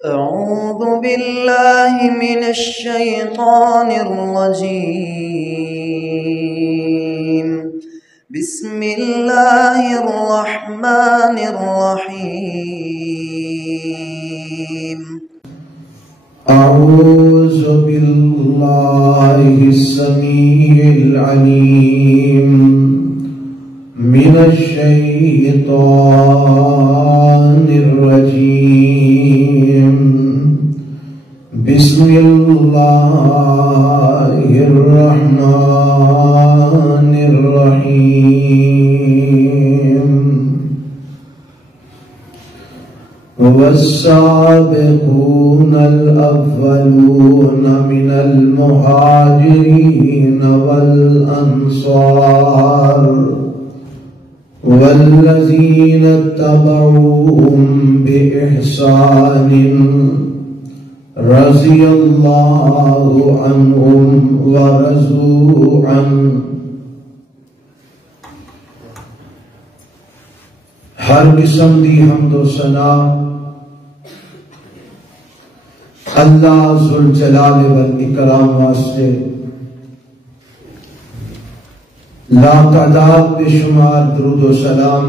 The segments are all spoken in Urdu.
أعوذ بالله من الشيطان الرجيم. بسم الله الرحمن الرحيم. أعوذ بالله السميع العليم من الشيطان الرجيم. بسم الله الرحمن الرحيم. والسابقون الأولون من المهاجرين والأنصار والذين اتبعوهم بإحسان رضي الله عنهم ورضوا عنه. ہر قسم دی حمد و ثنا اللہ ذوالجلال والاکرام واسطے، لا تعداد بے شمار درود و سلام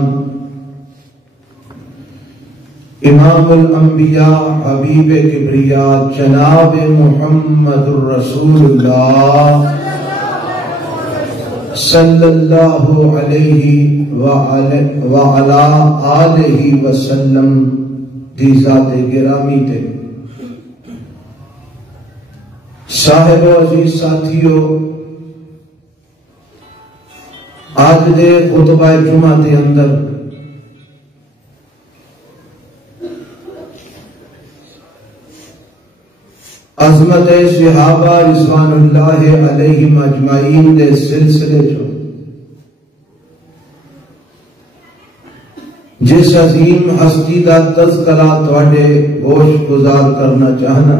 امام الانبیاء حبیب کبریا جناب محمد الرسول اللہ صلی اللہ علیہ وعلا آلہ وسلم دی ذات گرامی تے۔ صاحب و عزیز ساتھیو، آج دے خطبہ جمعہ دے اندر عظمت صحابہ رضوان اللہ علیہم اجمعین دے سلسلے جو جس عظیم ہستی دا تذکرہ تواڈے گوش گزار کرنا چاہنا،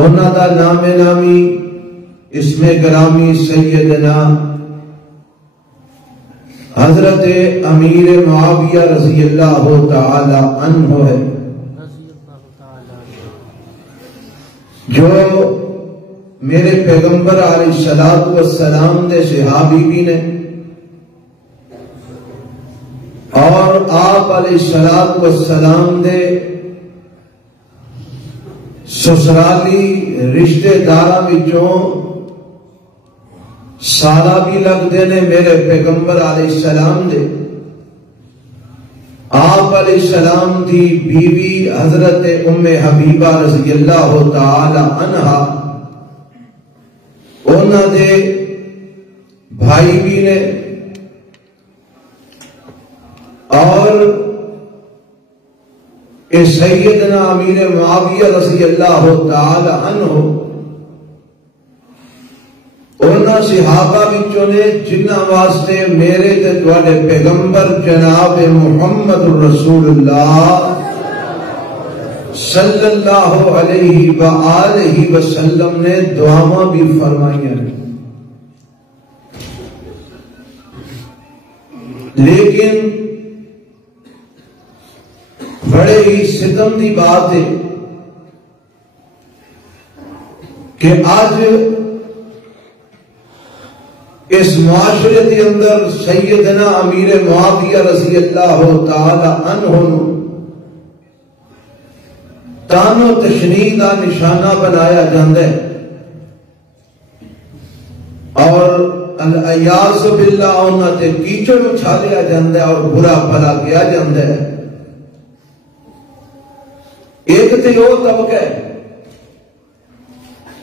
اونا دا نام نامی اسم گرامی سیدنا حضرت امیر معاویہ رضی اللہ تعالی عنہ ہے، جو میرے پیغمبر علیہ السلام دے صحابی بھی نے، اور آپ علیہ السلام دے سسرالی رشتے داراں وچوں سارا بھی لگ دینے میرے پیغمبر علیہ السلام دے۔ آپ علیہ السلام دی بیوی حضرت ام حبیبہ رضی اللہ تعالی عنہا، انہاں دے بھائی بھی نے، اور اے سیدنا امیر معاویہ رضی اللہ تعالی عنہ انہاں صحابہ وچوں نے جنہاں واسطے میرے تے تواڈے پیغمبر جناب محمد رسول اللہ صلی اللہ علیہ وآلہ وسلم نے دعاواں بھی فرمائیاں، لیکن بڑے ہی ستم دی بات ہے کہ آج اس معاشرے کے اندر سیدنا امیر معاویہ رضی اللہ تعالی عنہ تان و تشنیع کا نشانہ بنایا جاتا ہے، اور العیاذ باللہ انہاں تے کیچڑ اچھالیا جاتا ہے اور برا بھلا کیا جاتا ہے۔ ایک تے وہ طبقہ ہے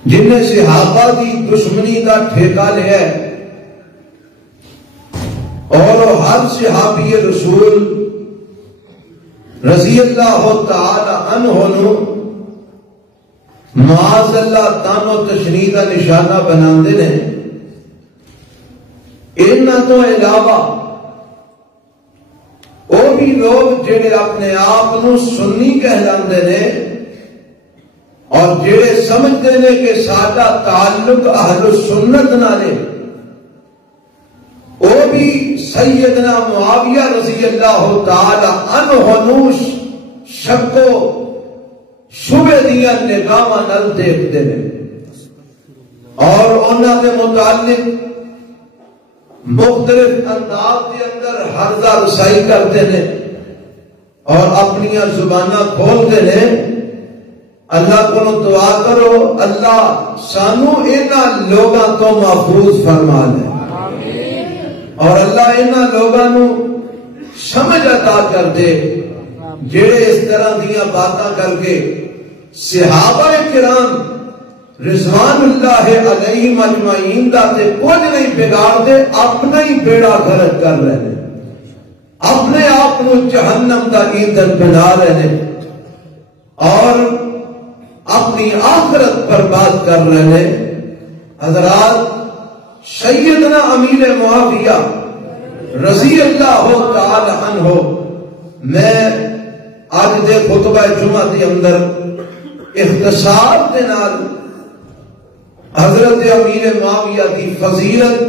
جن نے صحابہ کی دشمنی کا ٹھیکہ لیا ہے، اور ہر صحابی رسول رضی اللہ تعالی عنہ معاذ اللہ تان و تشنیع کا نشانہ بناندے نے۔ انہاں تو علاوہ وہ بھی لوگ جڑے اپنے آپ نو سنی کہلاندے نے، اور جڑے سمجھتے نے کہ ساڈا تعلق اہل سنت نالے، وہ بھی سیدنا معاویہ رضی اللہ تعالی عنہ نوش شکو شبے دیا نگاہاں نال دیکھتے ہیں اور انہاں دے متعلق مختلف انداز کے اندر حرزہ رسائی کرتے ہیں اور اپنی زبانہ کھولتے ہیں. اللہ کو دعا کرو اللہ سانو انہاں لوگاں تو محفوظ فرما لے اور اللہ انہاں لوگاں نو سمجھ عطا کر دے جڑے اس طرح دیاں باتاں کر کے صحابہ کرام رضوان اللہ علیہم اجمعین دا تے کچھ نہیں بگاڑ دے، اپنا ہی بیڑا غرق کر رہے ہیں، اپنے آپ کو جہنم دا ایندھن بنا رہے ہیں اور اپنی آخرت برباد کر رہے ہیں. حضرات سیدنا امیر معاویہ رضی اللہ تعالی عنہ، میں آج دے خطبہ جمعہ دے اندر اختصار دے نال حضرت امیر معاویہ کی فضیلت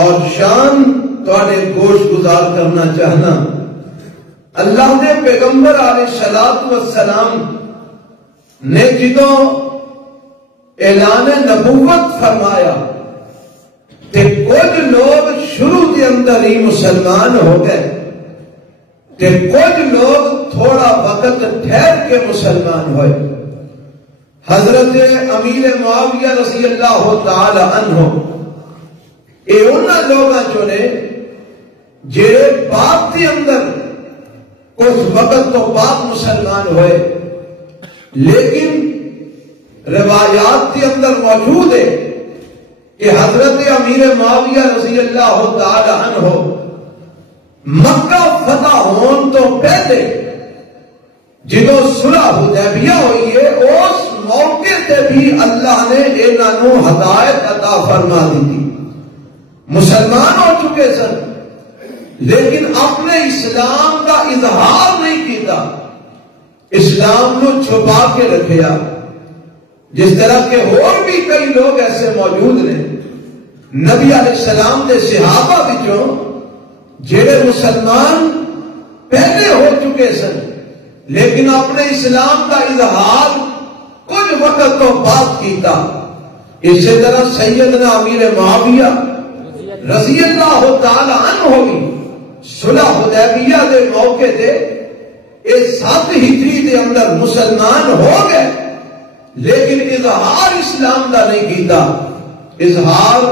اور شان تواڈے گوش گزار کرنا چاہنا. اللہ دے پیغمبر علیہ الصلوۃ والسلام نے جدوں اعلان نبوت فرمایا تے کچھ لوگ شروع کے اندر ہی مسلمان ہو گئے تے کچھ لوگ تھوڑا وقت ٹھہر کے مسلمان ہوئے. حضرت امیر معاویہ رضی اللہ تعالی عنہ اے انہاں لوگاں چوں نے جڑے بعد کے اندر کچھ وقت تو بعد مسلمان ہوئے، لیکن روایات کے اندر موجود ہے کہ حضرت امیر معاویہ رضی اللہ تعالی عنہ مکہ فتح ہون تو پہلے جدو صلح حدیبیہ ہوئی ہے اس موقع تے بھی اللہ نے انہاں نو ہدایت عطا فرما دی تھی. مسلمان ہو چکے سن لیکن اپنے اسلام کا اظہار نہیں کیتا، اسلام کو چھپا کے رکھیا، جس طرح کے اور بھی کئی لوگ ایسے موجود ہیں نبی علیہ السلام دے صحابہ وچوں جڑے مسلمان پہلے ہو چکے سن لیکن اپنے اسلام کا اظہار کچھ وقت تو بعد کیتا. اسی طرح سیدنا امیر معاویہ رضی اللہ تعالی عنہ بھی صلح حدیبیہ دے موقع دے اس 7 ہجری دے اندر مسلمان ہو گئے لیکن اظہار اسلام دا نہیں کیتا. اظہار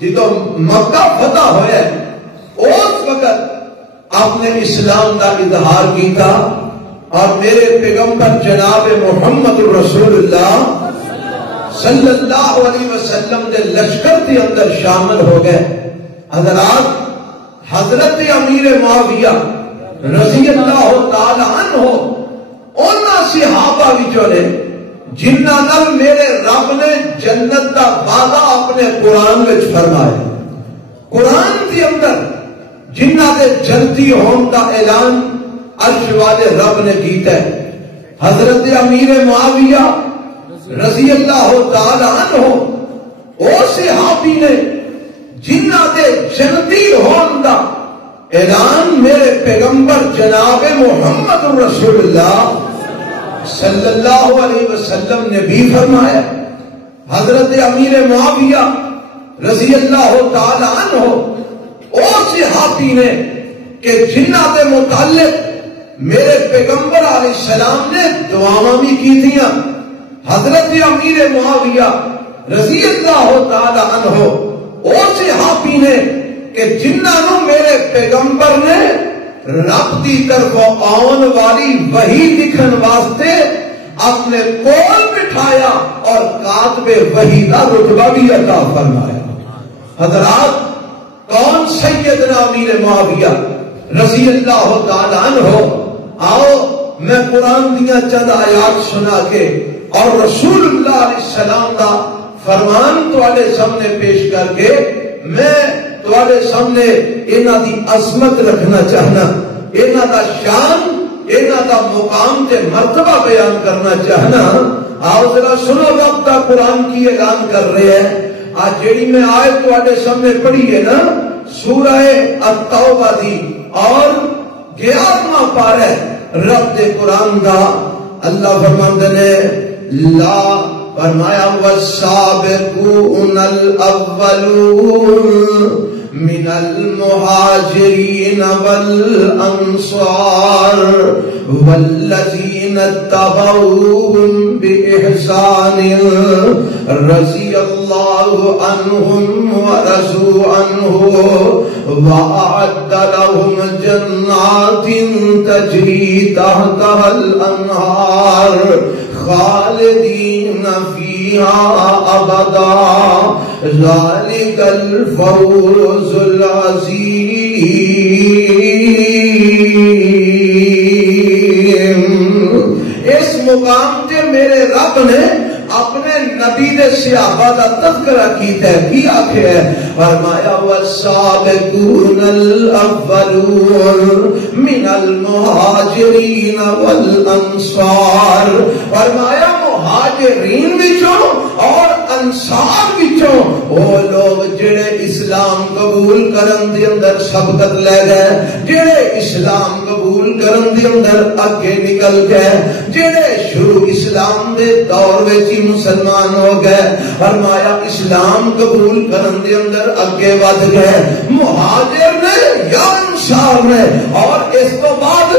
جدو مکہ فتح ہویا اس وقت اپنے اسلام دا اظہار کیتا اور میرے پیغمبر جناب محمد رسول اللہ صلی اللہ علیہ وسلم دے لشکر کے اندر شامل ہو گئے. حضرات حضرت امیر معاویہ رضی اللہ تعالی عنہ انہاں صحابہ وچوں نے جنہاں نال میرے رب نے جنت دا وعدہ اپنے قرآن وچ فرمایا، قرآن کے اندر جنہاں دے جنتی ہون دا اعلان عرش والے رب نے کیتا ہے. حضرت امیر معاویہ رضی اللہ تعالی عنہ او صحابی نے جنہاں دے جنتی ہون دا اعلان میرے پیغمبر جناب محمد رسول اللہ صلی اللہ علیہ وسلم نے بھی فرمایا. حضرت امیر معاویہ رضی اللہ تعالی عنہ او صحابی نے کہ جنہاں دے متعلق میرے پیغمبر علیہ السلام نے دعاواں بھی کی تھیاں. حضرت امیر معاویہ رضی اللہ تعالی عنہ او صحابی نے کہ جنہاں نو میرے پیغمبر نے رب دی طرف آن والی وحی لکھن واسطے اپنے کول بٹھایا اور کاتب وحی کا رتبہ بھی عطا فرمایا. حضرات کون سیدنا امیر معاویہ رضی اللہ تعالی عنہ؟ آؤ میں قرآن دیا چند آیات سنا کے اور رسول اللہ علیہ السلام کا فرمان تواڈے سامنے پیش کر کے میں تواڈے سامنے انہاں دی عظمت رکھنا چاہنا، انہاں دا شان، انہاں دا مقام تے مرتبہ بیان کرنا چاہنا. آؤ ذرا سنو، وقت قرآن کی اعلان کر رہے ہیں. آج جیڑی میں آیت تواڈے سامنے پڑھی ہے نا، سورہ التوبہ دی اور 11واں پارہ رب دے قرآن دا اللہ فرماندے نے لا فرمایا والسابقون الاولون من المهاجرين والأنصار والذين اتبعوهم بإحسان رضي الله عنهم ورضوا عنه وأعد لهم جنات تجري تحتها الأنهار خالدين فيها أبدا ذلك الفوز العظیم. اس مقام تے میرے رب نے اپنے نبی دے صحابہ دا تذکرہ کیتا ہے. کی آکھے ہے فرمایا والسابقون الاولون من المہاجرین والانصار. فرمایا مہاجرین وچوں اور انصار وچوں وہ لوگ جڑے اسلام قبول کرن دے اندر سبقت لے گئے, جڑے اسلام قبول کرن دے اندر اگے نکل گئے, جڑے شروع اسلام دے دور وچ مسلمان ہو گئے. فرمایا اسلام قبول کرن دے اندر اگے ود گئے مہاجر نے یا انصار نے. اور اس تو بعد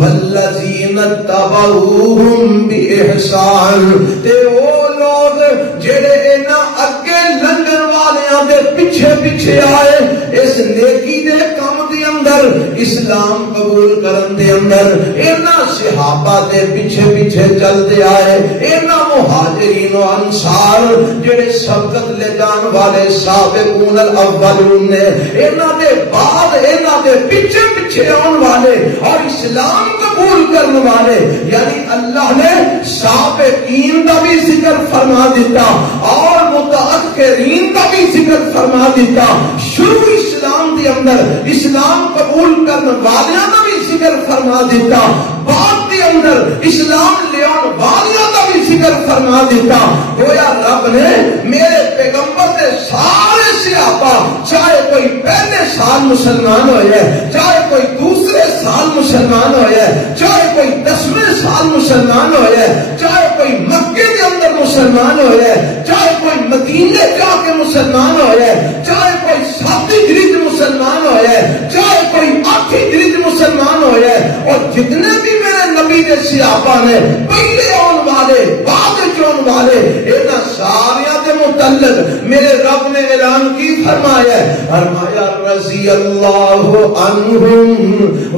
والذین تبعوهم بإحسان تے وہ لوگ جڑے انہاں اگے لنگن والیاں دے پیچھے پیچھے آئے اس نیکی دے کام دے اندر اسلام قبول کرن دے اندر انہاں صحابہ دے پیچھے پیچھے چلتے آئے. انہاں مہاجرین و انصار جڑے سبقت لے جان والے سابقون الاولون نے انہاں دے بعد انہاں دے پیچھے پیچھے آن والے اور اسلام قبول کرنے والے یعنی اللہ نے سابقین کا بھی ذکر فرما دیتا اور متأخرین کا بھی ذکر فرما دیتا. شروع اسلام دے اندر اسلام قبول کرنے والیاں کا بھی ذکر فرما دیتا, بعد دے اندر اسلام لیان والیاں کا بھی ذکر فرما دیتا. گویا رب نے میرے پیغمبر دے سارے صحابہ چاہے کوئی پہلے سال مسلمان ہوئے, چاہے کوئی دوسرے سال مسلمان ہوئے, چاہے کوئی 10ویں سال مسلمان ہوئے, چاہے کوئی مکے کے اندر مسلمان ہوئے, چاہے کوئی مدینے جا کے مسلمان ہوئے, چاہے کوئی 7 ہجری مسلمان ہوئے, چاہے کوئی 8 ہجری مسلمان ہوئے, اور جتنے بھی میرے نبی کے صحابہ نے پہلے آن والے بعد چون والے انہاں ساریاں دے متعلق میرے رب نے اعلان کی فرمایا فرمایا رضی اللہ عنہم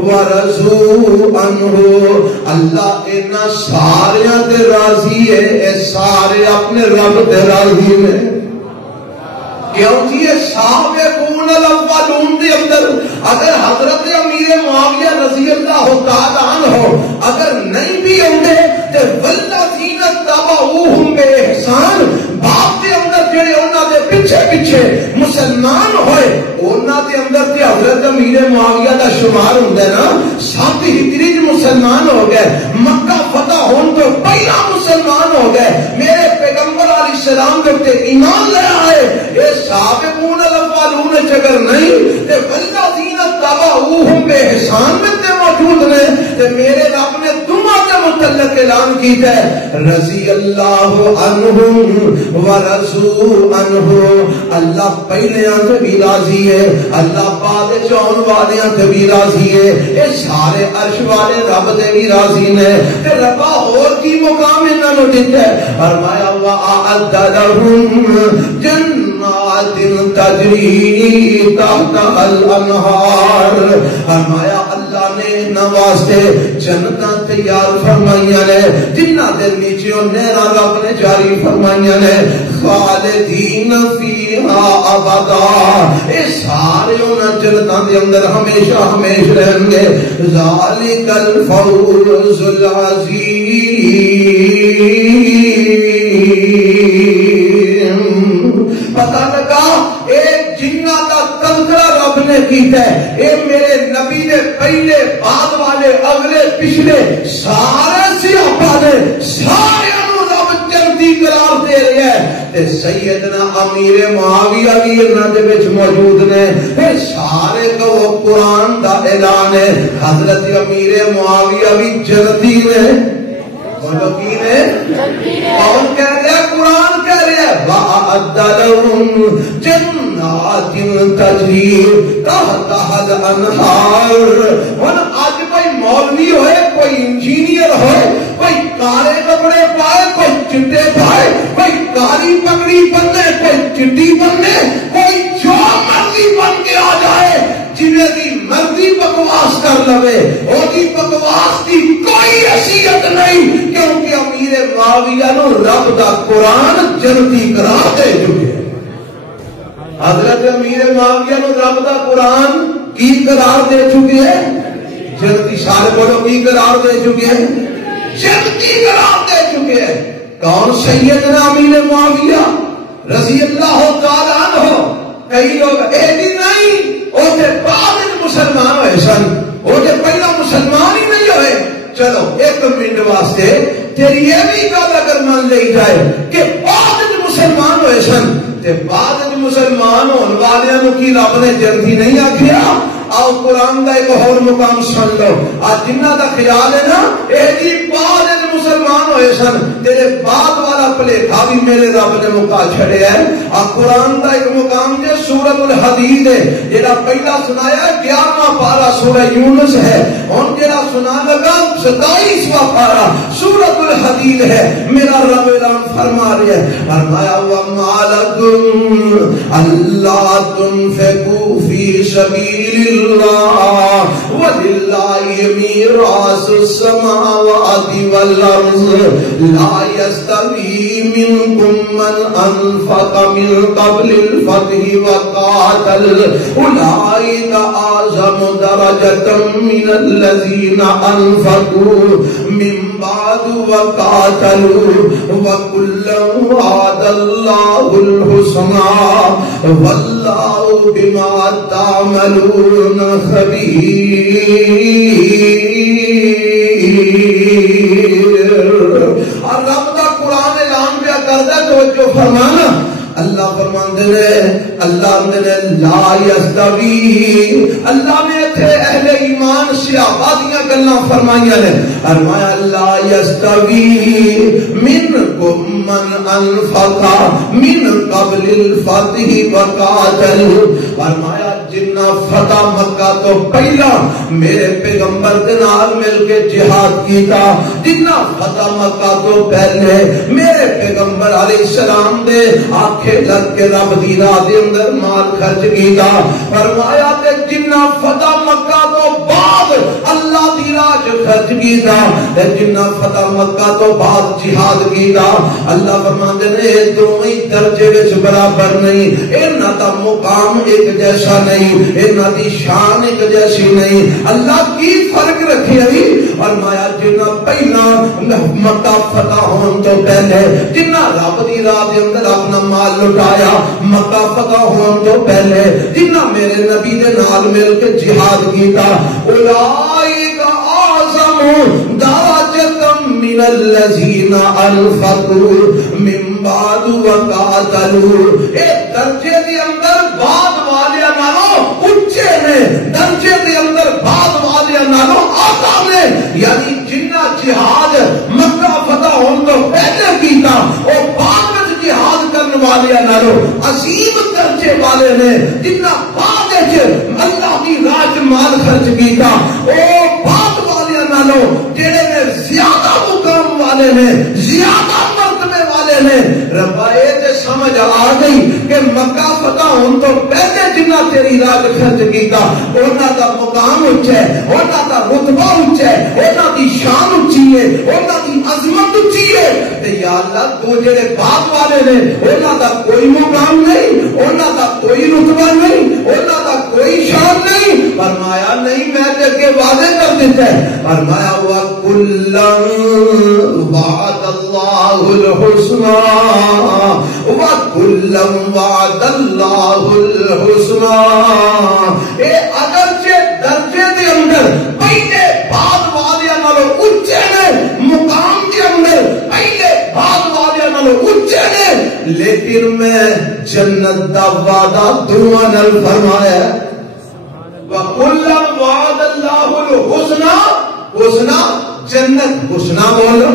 ورضوا عنہ. اللہ انہاں ساریاں تے راضی ہے, اے سارے اپنے رب تے راضی ہیں. کیونکہ یہ سابقون الاولون دے اندر اگر حضرت امیر معاویہ رضی اللہ تعالی عنہ اگر نہیں بھی ہوندے تے والذین تبعوهم بإحسان باپ دے اندر جڑے انہاں دے پیچھے پیچھے مسلمان ہوئے انہاں دے اندر تے حضرت امیر معاویہ دا شمار ہوندا ہے نا. 7 ہجری مسلمان ہو گئے, مکہ فتح ہون تو پہلا مسلمان ہو گئے, میرے پیغمبر علیہ السلام کے ایمان لے آئے. یہ سابقون الاولون اگر نہیں تے والذین تبعوهم بإحسان میں تے موجود نے تے میرے رب نے تمہاں کے متعلق اعلان کیتا ہے رضی اللہ عنہم ورضوا عنہ. اللہ پہلے تے بھی راضی ہے, اللہ بعد چون والے تے بھی راضی ہے. یہ سارے عرش والے رب دے بھی راضی نے تے رب اور کی مقام انہاں نوں دتا ہے. فرمایا واعد لهم جنات تجری تحت الانہار. فرمایا اللہ نے نواستے جنتاں تیار فرمائیاں نے جنہاں دے نیچے نہراں رب نے جاری فرمائیاں نے خالدین فیہا ابدا. اے سارے انہاں جنتاں دے اندر ہمیشہ ہمیشہ رہیں گے. ذالک الفوز العظیم. پتہ لگا ایک جنہ کا تذکرہ رب نے کیتا ہے, اے میرے نبی نے پہلے بعد والے اگلے پچھلے سارے صحابہ نے سارے رب جنتی جنتی قرار دے رہا ہے تے سیدنا امیر معاویہ بھی انہاں دے وچ موجود نے پھر سارے کو قرآن دا اعلان ہے حضرت امیر معاویہ بھی جنتی نے بولو کی نے کون کہہ رہا ہے قرآن کہہ رہا ہے وَأَعَدَّ لَهُمْ جَنَّاتٍ تَجْرِي تَحْتَهَا الْأَنْهَارُ اور آج کوئی مولوی ہوئے کوئی انجینئر ہوئے کوئی کارے کپڑے پائے کوئی چٹے پائے کوئی کاری پگڑی بننے کوئی چٹی بننے کوئی جو مرضی بن کے آ جائے جنہیں دی مرضی بکواس کر لوے اور دی بکواس کی کوئی حیثیت نہیں کیونکہ امیر معاویہ نو رب دا قرآن جنتی قرار دے چکے حضرت امیر معاویہ نو رب دا قرآن کی قرار دے چکے ہیں جنتی سارے بولو کی قرار دے چکے ہیں جنتی قرار دے چکے ہیں کون سیدنا امیر معاویہ رضی اللہ تعالیٰ عنہ کئی لوگ اے دی نہیں اوٹے بعد مسلمان ہوئے سن اوٹے پہلا مسلمان ہی نہیں ہوئے چلو ایک منٹ واسطے تیری یہ بھی گل اگر مان لئی جائے کہ بعد مسلمان ہوئے سن تے بعد مسلمان ہونے والوں نو کی رب نے جنتی نہیں آکھیا آؤ قرآن کا ایک اور مقام سن لو آج جنہ دا خیال ہے نا اے جی بعد مسلمان ہوئے سن تیرے بعد والا پلیٹا بھی میرے رب نے مکا چھڑے ہے آج قرآن کا ایک مقام جے سورۃ الحدید ہے جیڑا پہلا سنایا ہے 11واں پارہ سورہ یونس ہے اور جیڑا سنا لگا 27واں پارہ سورۃ الحدید ہے میرا رب اعلان فرما رہا ہے فرمایا وَمَا لَكُمْ أَلَّا تُنْفِقُوا فِي سَبِيلِ اللہ وَلِلَّهِ مِيرَاثُ السَّمَاوَاتِ وَالْأَرْضِ لَا يَسْتَوِي مِنكُم مَّنْ أَنفَقَ مِن قَبْلِ الْفَتْحِ وَقَاتَلَ أُولَٰئِكَ أَعْظَمُ دَرَجَةً مِّنَ الَّذِينَ أَنفَقُوا مِن بَعْدُ وَقَاتَلُوا وَكُلًّا وَعَدَ اللَّهُ الْحُسْنَىٰ وَاللَّهُ بِمَا تَعْمَلُونَ خبیر اور رب دا قرآن اعلان پہ کردا توجہ فرمانا اللہ فرماندے نے اللہ نے لا یستوی اللہ نے تھے اہل ایمان صحابہ دیاں گلاں فرمائیاں نے فرمایا لا یستوی منکم من انفق من قبل الفتح وقاتل فرمایا جنہ فتح مکہ تو پہلا میرے پیغمبر کے نال مل کے جہاد کیتا جنہ فتح مکہ تو پہلے میرے پیغمبر علیہ السلام دے آنکھیں لگ کے رب دی راہ دے اندر مال خرچ کیتا فرمایا تے جنہ فتح مکہ تو بعد اللہ دی راہ خرچ کیتا تے جنہ فتح مکہ تو بعد جہاد کیتا اللہ فرماندے نے دونوں درجے وچ برابر نہیں انہاں دا مقام ایک جیسا نہیں انہاں دی شان ایک جیسی نہیں اللہ کی فرق رکھی ہے فرمایا جنہ پہلا مکہ فتح ہون تو پہلے جنہ رب دی راہ دے اندر اپنا مال لٹایا مکہ فتح ہون تو پہلے جنہ میرے نبی دے نال مل کے جہاد کیتا اولئک اعظم درجۃ من الذین انفقوا من بعد وقاتلوا اے درجے دے اندر بعد والے نالوں اونچے نے درجے دے اندر بعد والے نالوں اعلی نے یعنی جنہ جہاد مکہ فتح ہون تو پہلے کیتا اور بعد میں جہاد کرنے والے نالوں عظیم درجے والے نے جنہ بعد اللہ کی راہ مال خرچ کیتا او بعد والے نالوں جڑے نے زیادہ مقام والے نے زیادہ مرتبے والے نے ربائے تے سمجھ آ گئی کہ مکہ فتح ہون تو پہلے جنہ تیری راہ خرچ کیتا انہاں دا مقام اونچا ہے انہاں دا رتبہ اونچا ہے انہاں دی شان اونچی ہے انہاں دی عظمت اونچی ہے تے یا اللہ تو جڑے بعد والے نے انہاں دا کوئی مقام نہیں انہاں دا کوئی رتبہ نہیں انہاں دا کوئی شان نہیں فرمایا نہیں میں تے کے وعدے کر دیتا ہے فرمایا ہوا کلا وعد اللہ الحسنى وکلا وعد اللہ الحسنى اے اگرچہ درجے دے اندر پہلے بعد والے نالوں اونچے نے مقام دے اندر پہلے بعد والے نالوں لیکن میں جنت دا وعدہ دعا نال فرمایا وَقُلَّا وَعَدَ اللَّهُ الْحُسْنَى حسنہ جنت حسنہ بولو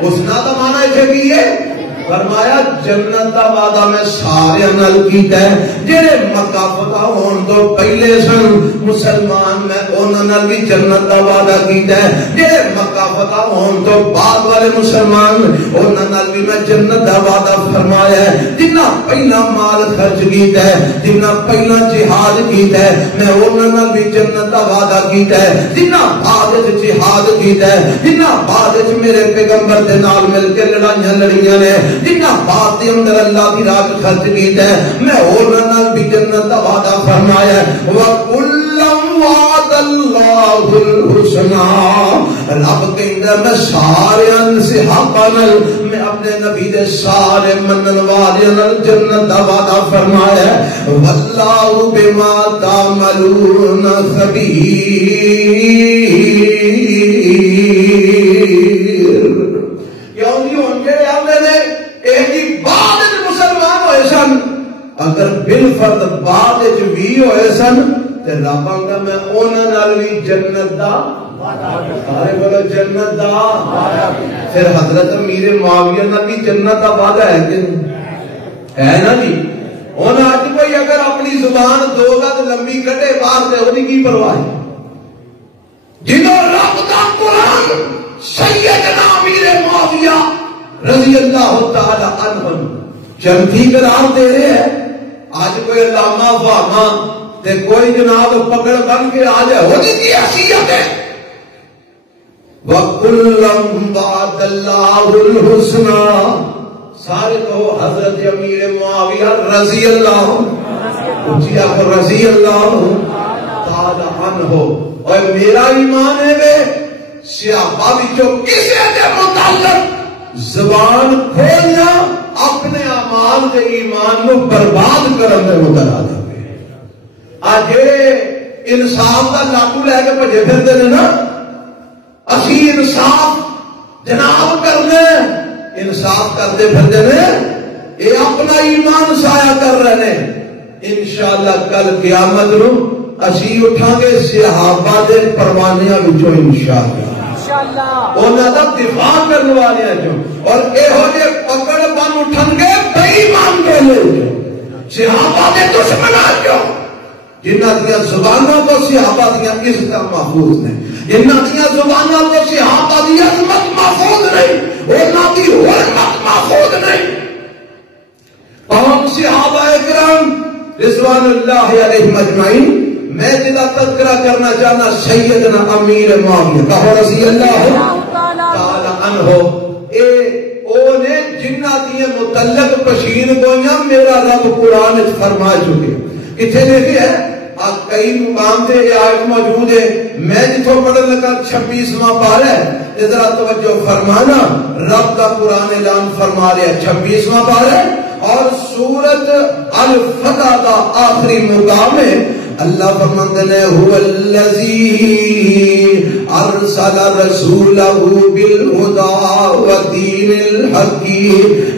حسنہ دا معنی ہے کہ یہ فرمایا جنت دا وعدہ میں سارے نال کیتا ہے جڑے مکہ فتح ہون تو پہلے سن مسلمان میں انہاں نال بھی جنت دا وعدہ کیتا ہے جڑے مکہ فتح ہون تو بعد والے مسلمان انہاں نال بھی میں جنت دا وعدہ فرمایا ہے جنہ پہلا مال خرچ کیتا ہے جنہ پہلا جہاد کیتا ہے میں انہاں نال بھی جنت دا وعدہ کیتا ہے جنہ بعد وچ جہاد کیتا ہے جنہ بعد وچ میرے پیغمبر دے نال مل کے لڑائیاں لڑیاں نے جنہ بات اندر اللہ کی راہ خرچ کیتا ہے میں انہاں بھی جنت دا وعدہ فرمایا ہے وَكُلًّا وَعَدَ اللَّهُ الْحُسْنَى رب کہندا میں سارے صحابہ نال میں اپنے نبی دے سارے منن والے نال جنت دا وعدہ فرمایا ہے وَاللَّهُ بِمَا تَعْمَلُونَ خَبِيرٌ کیوں جی ہن جڑے آندے نے ایک بعد مسلمان ہوئے سن اگر بالفرض بعد بھی ہوئے سن تے رب آندا میں انہاں نال بھی جنت دا سارے بولو جنت دا پھر حضرت امیر معاویہ نال بھی جنت دا وعدہ ہے کہ ہے نا جی ہن اج کوئی اگر اپنی زبان دو گز لمبی کٹے باہر تے اودی کی پرواہ ہے جنوں رب دا قرآن سیدنا امیر معاویہ رضی اللہ تعالی عنہ جنتی قرار دے رہے ہیں آج کوئی علامہ فاما تے کوئی جناب پکڑ بن کے آ جائے ہو جی کی حیثیت ہے وَكُلًّا وَعَدَ اللَّهُ الْحُسْنَى سارے کہو حضرت امیر معاویہ رضی اللہ اچھی آپ رضی اللہ تعالی عنہ اور میرا ایمان ہے بے صحابہ بچوں کسی دے متعلق زبان کھولنا اپنے اعمال کے ایمان کو برباد کرنے میں مترادف ہے آج انصاف کا لاٹو لے کے بھجے پھرتے ہیں نا اسی انصاف جناب کرنے انصاف کرتے پھرتے ہیں یہ اپنا ایمان سایہ کر رہے ہیں انشاءاللہ کل قیامت نو اسی اٹھا گے صحابہ دے پروانیاں بچوں انشاءاللہ انہاں دا دفاع کرنے والے ہیں جو اور اے ہو جے پکڑ بن اٹھن گے بے ایمان کے لے صحابہ دے دشمن جو جنہاں دیا زبانوں کو صحابہ دیا عزت محفوظ نہیں جنہاں دیا زبانوں کو صحابہ دیا عظمت محفوظ نہیں انہاں دی حرمت محفوظ نہیں تمام صحابہ اکرام رضوان اللہ علیہم اجمعین میں جدا تذکرہ کرنا چاہنا سیدنا امیر معاویہ کہو رضی اللہ تعالی عنہ اے اونے جنہ دیئے متعلق پشین گویاں میرا رب قرآن فرما چکے کتھے دیکھے ہے آپ کئی مقام دے یہ آیت موجود ہے میں جتوں پڑھن لگا 26واں پارہ ہے ذرا توجہ فرمانا رب کا قرآن اعلان فرما رہے 26واں پارہ اور سورت الفتح کا آخری مقام ہے اللہ فرماتے ہیں هو الذی ارسل رسولہ بالہدى ودین الحق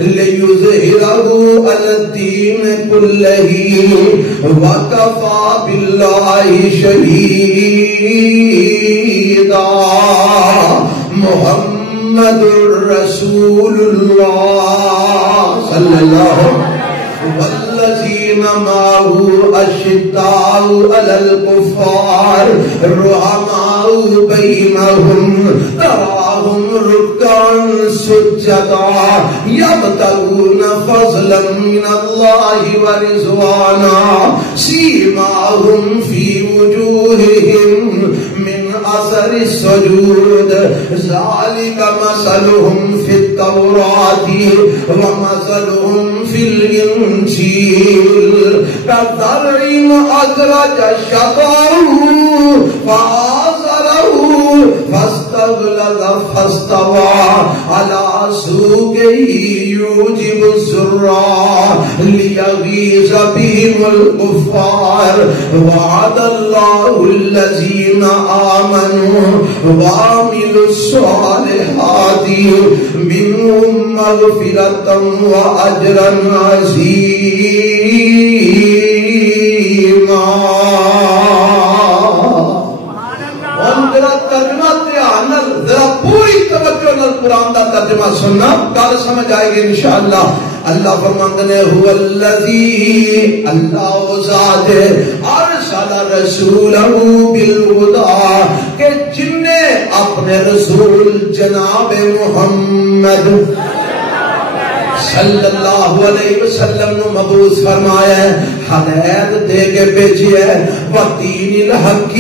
لیظہرہ علی الدین کلہ وکفی باللہ شہیدا محمد رسول اللہ صلی اللہ علیہ وسلم والذین معه اشداء علی الکفار رحماء بینہم تراہم رکعا سجدا یبتغون فضلا من اللہ ورضوانا سیماہم فی وجوہہم من اثر السجود ذالک مثلہم فی التوراۃ ومثلہم فی الانجیل كزرع أخرج شطأه فآزره فاستغلظ فاستغلظ فاستوى على سوقه يوجب الزراع ليغيظ بهم الكفار وعد الله الذين آمنوا وعملوا الصالحات منهم مغفرة وأجرا عظيما. ذرا پوری توجہ نال قرآن دا ترجمہ سننا، گل سمجھ آئے گی انشاءاللہ. اللہ فرماندے نے هو الذی، اللہ وہ ذات ہے، ارسل رسولہ بالہدی، کہ جن نے اپنے رسول جناب محمد صلی اللہ علیہ وسلم نو مبعوث فرمایا ہے، ہدایت دے کے بھیجی ہے، وَدِينِ الْحَقِّ،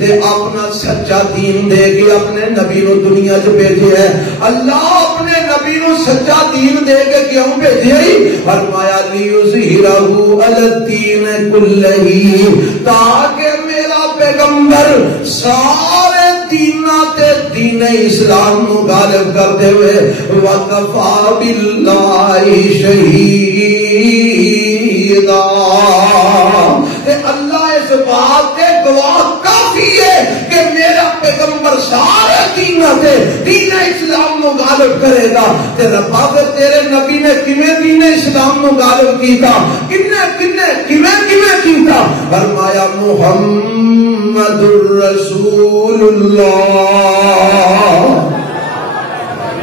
تے اپنا سچا دین دے کے اپنے نبی نو دنیا چ بھیجی ہے. اللہ اپنے نبی نو سچا دین دے کے کیوں بھیجی ہے؟ فرمایا لِيُظْهِرَهُ عَلَى الدِّينِ كُلِّهِ، تاکہ میرا پیغمبر سارے دینا تے دین اسلام نو غالب کرتے ہوئے وَكَفَى بِاللَّهِ شَهِيدًا، کہ اللہ اس بات کے گواہ کافی ہے کہ میرا پیغمبر سارے دینا تے دین اسلام نو غالب کرے گا. تے ربا دے تیرے نبی نے کیویں دین اسلام نو غالب کیتا، کیویں کیتا؟ فرمایا محمد رسول اللہ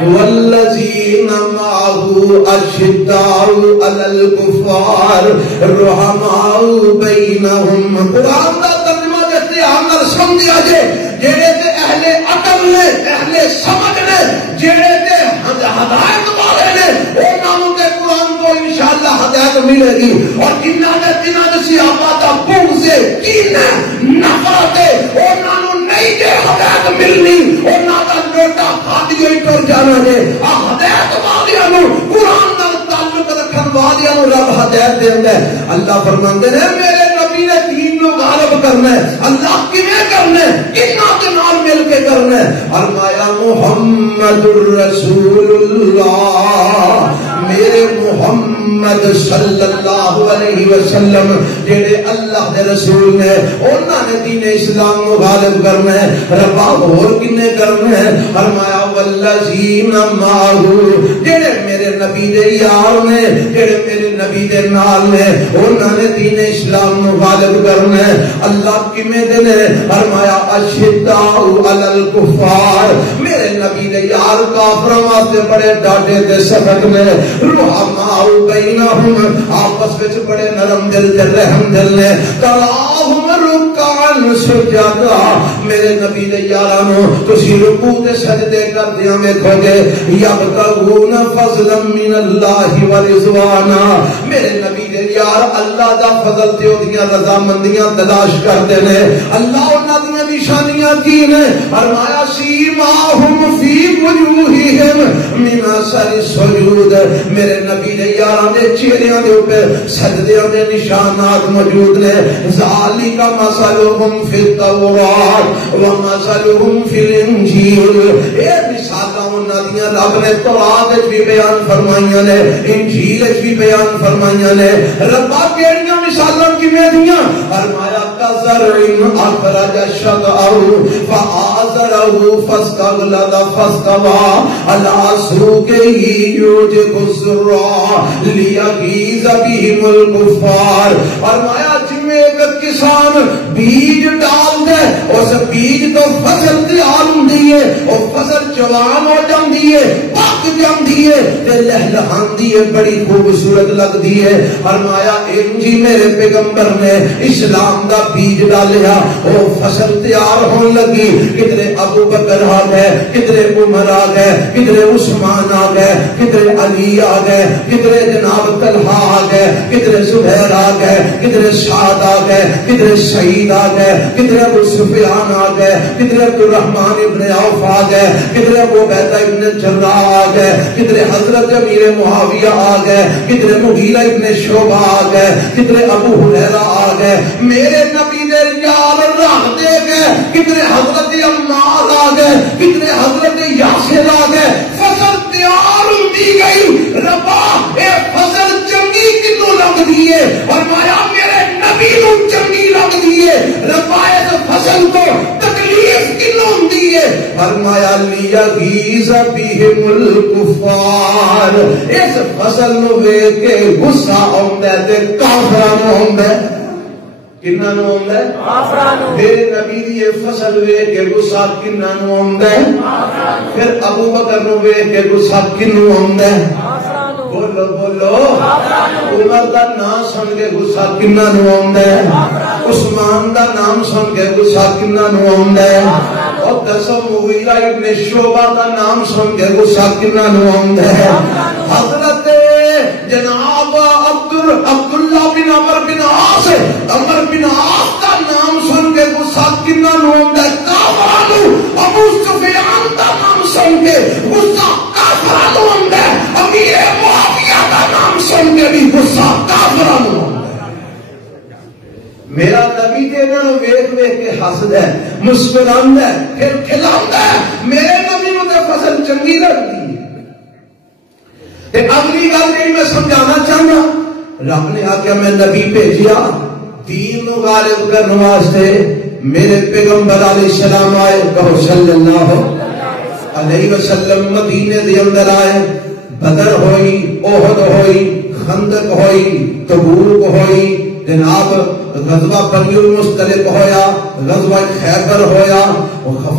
والذین معه اشداء علی الکفار رحماء بینہم. قرآن دا ترجمہ دیتے ہمیں سمجھا جے جڑے تے اہل عقل نے، اہل سمجھ نے، جڑے تے ہدایت والے نے، انہاں نوں تے قرآن کو انشاءاللہ ہدایت ملے گی. اور جنہاں نے صحابہ دا بغض ہے، کین ہے، نفرت ہے، انہاں نوں نہیں جے ہدایت ملنی، انہاں دا لوٹا کھادی ہوئی ٹر جانا ہے. ہدایت والیاں نوں، قرآن نال تعلق رکھن والیاں نوں رب ہدایت دیندا ہے. اللہ فرماندے نے میرے نبی نے دین نو غالب کرنا ہے. اللہ کیویں کرنا ہے؟ انہاں دے نال مل کے کرنا ہے. فرمایا محمد رسول اللہ، میرے محمد صلی اللہ علیہ وسلم جڑے اللہ دے رسول نے، انہاں نے دین اسلام نو غالب کرنا ہے. ربا اور کنے کرنا ہے؟ فرمایا والذین معه، جڑے میرے نبی دے یار نے، جڑے میرے نبی دے نال نے، انہاں نے دین اسلام نو غالب کرنا ہے. اللہ کیویں دے نے؟ فرمایا اشداء علی الکفار، میرے نبی دے یار کافراں واسطے بڑے ڈاڈے تے سخت نے. رحماء بینہم، آپس وچ بڑے نرم دل تے رحم دل نے. تراہم رکعا سجدا، میرے نبی دے یاراں نو تسی رکوع تے سجدے کردیاں ویکھو گے. یبتغون فضلا من اللہ ورضوانا، میرے نبی دے یار اللہ دا فضل تے اودیاں رضامندیاں تلاش کرتے نے. اللہ انہاں دیاں نشانیاں کی نے؟ فرمایا سیماہم فی وجوہہم من اثر السجود، میرے نبی دے یاراں دے چہریاں دے اوپر سجدیاں دے نشانات موجود نے. ذالک مثلہم فی التوراۃ ومثلہم فی الانجیل، اے مثالاں انہاں دیاں رب نے تورات وچ بھی بیان فرمائیاں نے، انجیل وچ بھی بیان فرمائیاں نے. ربا کیڑیاں مثالاں کیویں دیاں؟ فرمایا کزرع اخرج شطأہ فآزرہ فاستغلظ فاستوى علی سوقہ یوجب الزراع لیغیظ بہم الکفار. فرمایا ایک کسان بیج ڈال دے، اس بیج تو فصل تیار ہوندی ہے، اور فصل جوان ہو جاندی ہے، پک جاندی ہے تے لہلہاندی ہے، بڑی خوبصورت لگدی ہے. فرمایا انجی میرے پیغمبر نے اسلام دا بیج ڈالیا، وہ فصل تیار ہون لگی. کدھر ابو بکر آ گئے، کدھر عمر آ گئے، کدھر عثمان آ گئے، کدھر علی آ گئے، کدھر جناب طلحہ آ گئے، کدھر زبیر آ گئے، کدھر سعد آ گئے، کدھر سعید آ گئے، کدھر ابو سفیان آ گئے، کدھر عبد الرحمن ابن عوف آ گئے، کدھر ابو عبیدہ ابن جراح آ گئے، کدھر حضرت امیر معاویہ آ گئے، کدھر مغیرہ ابن شعبہ آ گئے، کدھر ابو ہریرہ آ گئے. میرے نبی نے یار راہ دے گئے. کدھر حضرت عمار آ گئے، فکر حضرت یاسر آ گئے، فصل تیار ہوتی گئی، ربا اے فصل چنگی کنوں لگ دیے، اور مایا میرے نبی نو چنگی لگ دیے، ربا اس فصل کو تکلیف کنوں ہوندی ہے، فرمایا لیغیظ بہم الکفار، اس فصل نو ویکھ کے غصہ آوندا ہے تے کافراں نو آوندا ہے، کنہاں نو آوندا ہے؟ کافراں نو۔ میرے نبی دی یہ فصل ویکھ کے غصہ کنہاں نو آوندا ہے؟ کافراں نو۔ پھر ابو بکر نو ویکھ کے غصہ کنوں آوندا ہے؟ کافراں نو۔ بولو بولو، کافراں نو۔ عمر دا نام سن کے غصہ کنہاں نو آوندا ہے؟ کافراں نو۔ عثمان دا نام سن کے غصہ کنہاں نو آوندا ہے؟ کافراں نو۔ اور دسو مغیرہ ابن شعبہ دا نام سن کے غصہ کنہاں نو آوندا ہے؟ حضرت جناب عبداللہ بن عمر بن عاص، عمر بن عاص کا نام سن کے غصہ کنہاں نو آوندا ہے؟ کافراں نو۔ ابو سفیان دا نام سن کے غصہ کافراں نو آوندا ہے، امیر معاویہ دا نام سن کے بھی غصہ کافراں نو آوندا ہے۔ میرا نبی تے انہاں نو ویکھ ویکھ کے ہسدا ہے، مسکراندا ہے، پھر کھلاوندا ہے، میرے نبی نو تے فصل چنگی لگدی ہے۔ تے اگلی گل جی میں سمجھانا چاہنا، رب نے آخیا میں نبی بھیجیا دین نو غالب کرنے واسطے، میرے پیغمبر علیہ السلام آئے، کہو صلی اللہ علیہ وسلم، مدینے دے اندر آئے، بدر ہوئی، احد ہوئی، خندق ہوئی، تبوک ہوئی، جناب غزوہ بنی المصطلق ہویا، غزوہ خیبر ہویا،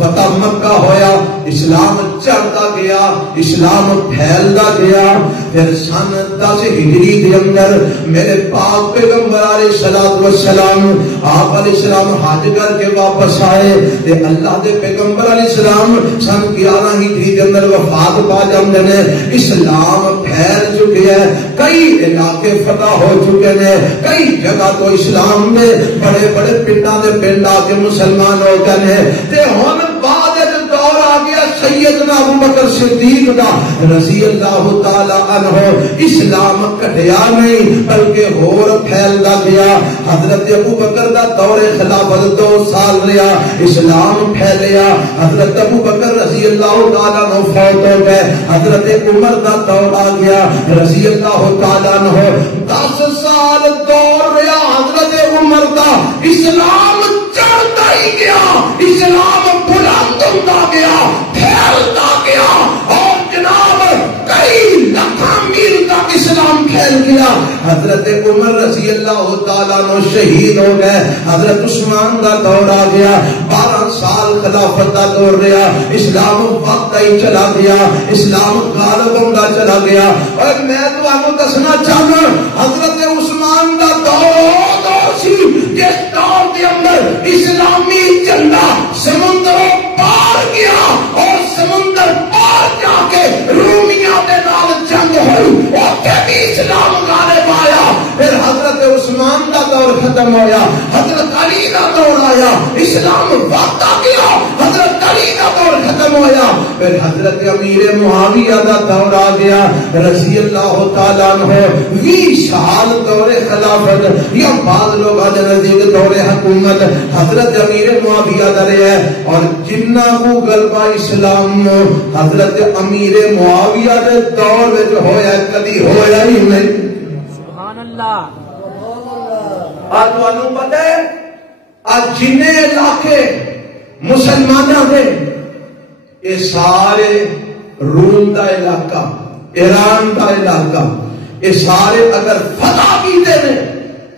فتح مکہ ہویا، اسلام چڑھتا گیا، اسلام پھیلتا گیا۔ پھر سن 10 ہجری دے اندر میرے پاک پیغمبر علیہ الصلوۃ والسلام، آپ علیہ السلام حج کر کے واپس آئے تے اللہ دے پیغمبر علیہ السلام سن 11 ہجری دے اندر وفات پا جاندے نے۔ اسلام پھیل چکے ہے، کئی علاقے فتح ہو چکے نے، کئی جگہ تو اسلام دے بڑے بڑے پنڈاں دے پنڈ آ کے مسلمان ہو گئے نے۔ تے ہن بعد دور آ گیا سیدنا ابو بکر صدیق دا رضی اللہ تعالی عنہ، اسلام کٹیا نہیں بلکہ ہور پھیلدا گیا۔ حضرت ابو بکر دا دور خلافت 2 سال رہا، اسلام پھیلیا۔ حضرت ابو بکر رضی اللہ تعالی عنہ فوت ہو گئے، حضرت عمر دا دور آ گیا رضی اللہ تعالی عنہ، 10 سال دور رہا حضرت عمر دا، اسلام چڑھتا ہی گیا، اسلام بلند ہوتا گیا، پھیلتا گیا، اور جناب کئی لاکھاں میل تک اسلام پھیل گیا۔ حضرت عمر رضی اللہ تعالیٰ عنہ شہید ہو گئے، حضرت عثمان کا دور آ گیا، 12 سال خلافت کا دور رہا، اسلام وقت ہی چلا گیا، اسلام غالب ہوتا چلا گیا۔ اور میں تو آپ کو دسنا چاہتا حضرت عثمان کا دور سی جس دور کے اندر اسلامی جھنڈا سمندروں پار گیا، اور سمندر پار جا کے رومیاں دے نال جنگ ہوئی، اوتھے بھی اسلام غالب آیا۔ پھر حضرت عثمان کا دور ختم ہویا، حضرت علی کا دور آیا، اسلام وقت آ گیا، حضرت علی کا دور ختم ہویا۔ پھر حضرت امیر معاویہ کا دور آ گیا رضی اللہ تعالیٰ عنہ، 20 سال دور خلافت یا بعض لوگ نزدیک دور حکومت حضرت امیر معاویہ کا رہا ہے۔ اور جنہ کو غلبہ اسلام حضرت امیر معاویہ کے دور میں جو ہویا کبھی ہویا ہی نہیں۔ سبحان اللہ۔ آج تمہیں پتہ ہے آج جن علاقے مسلمانوں کے یہ سارے روم کا علاقہ، ایران کا علاقہ، یہ سارے اگر فتح کیتے ہیں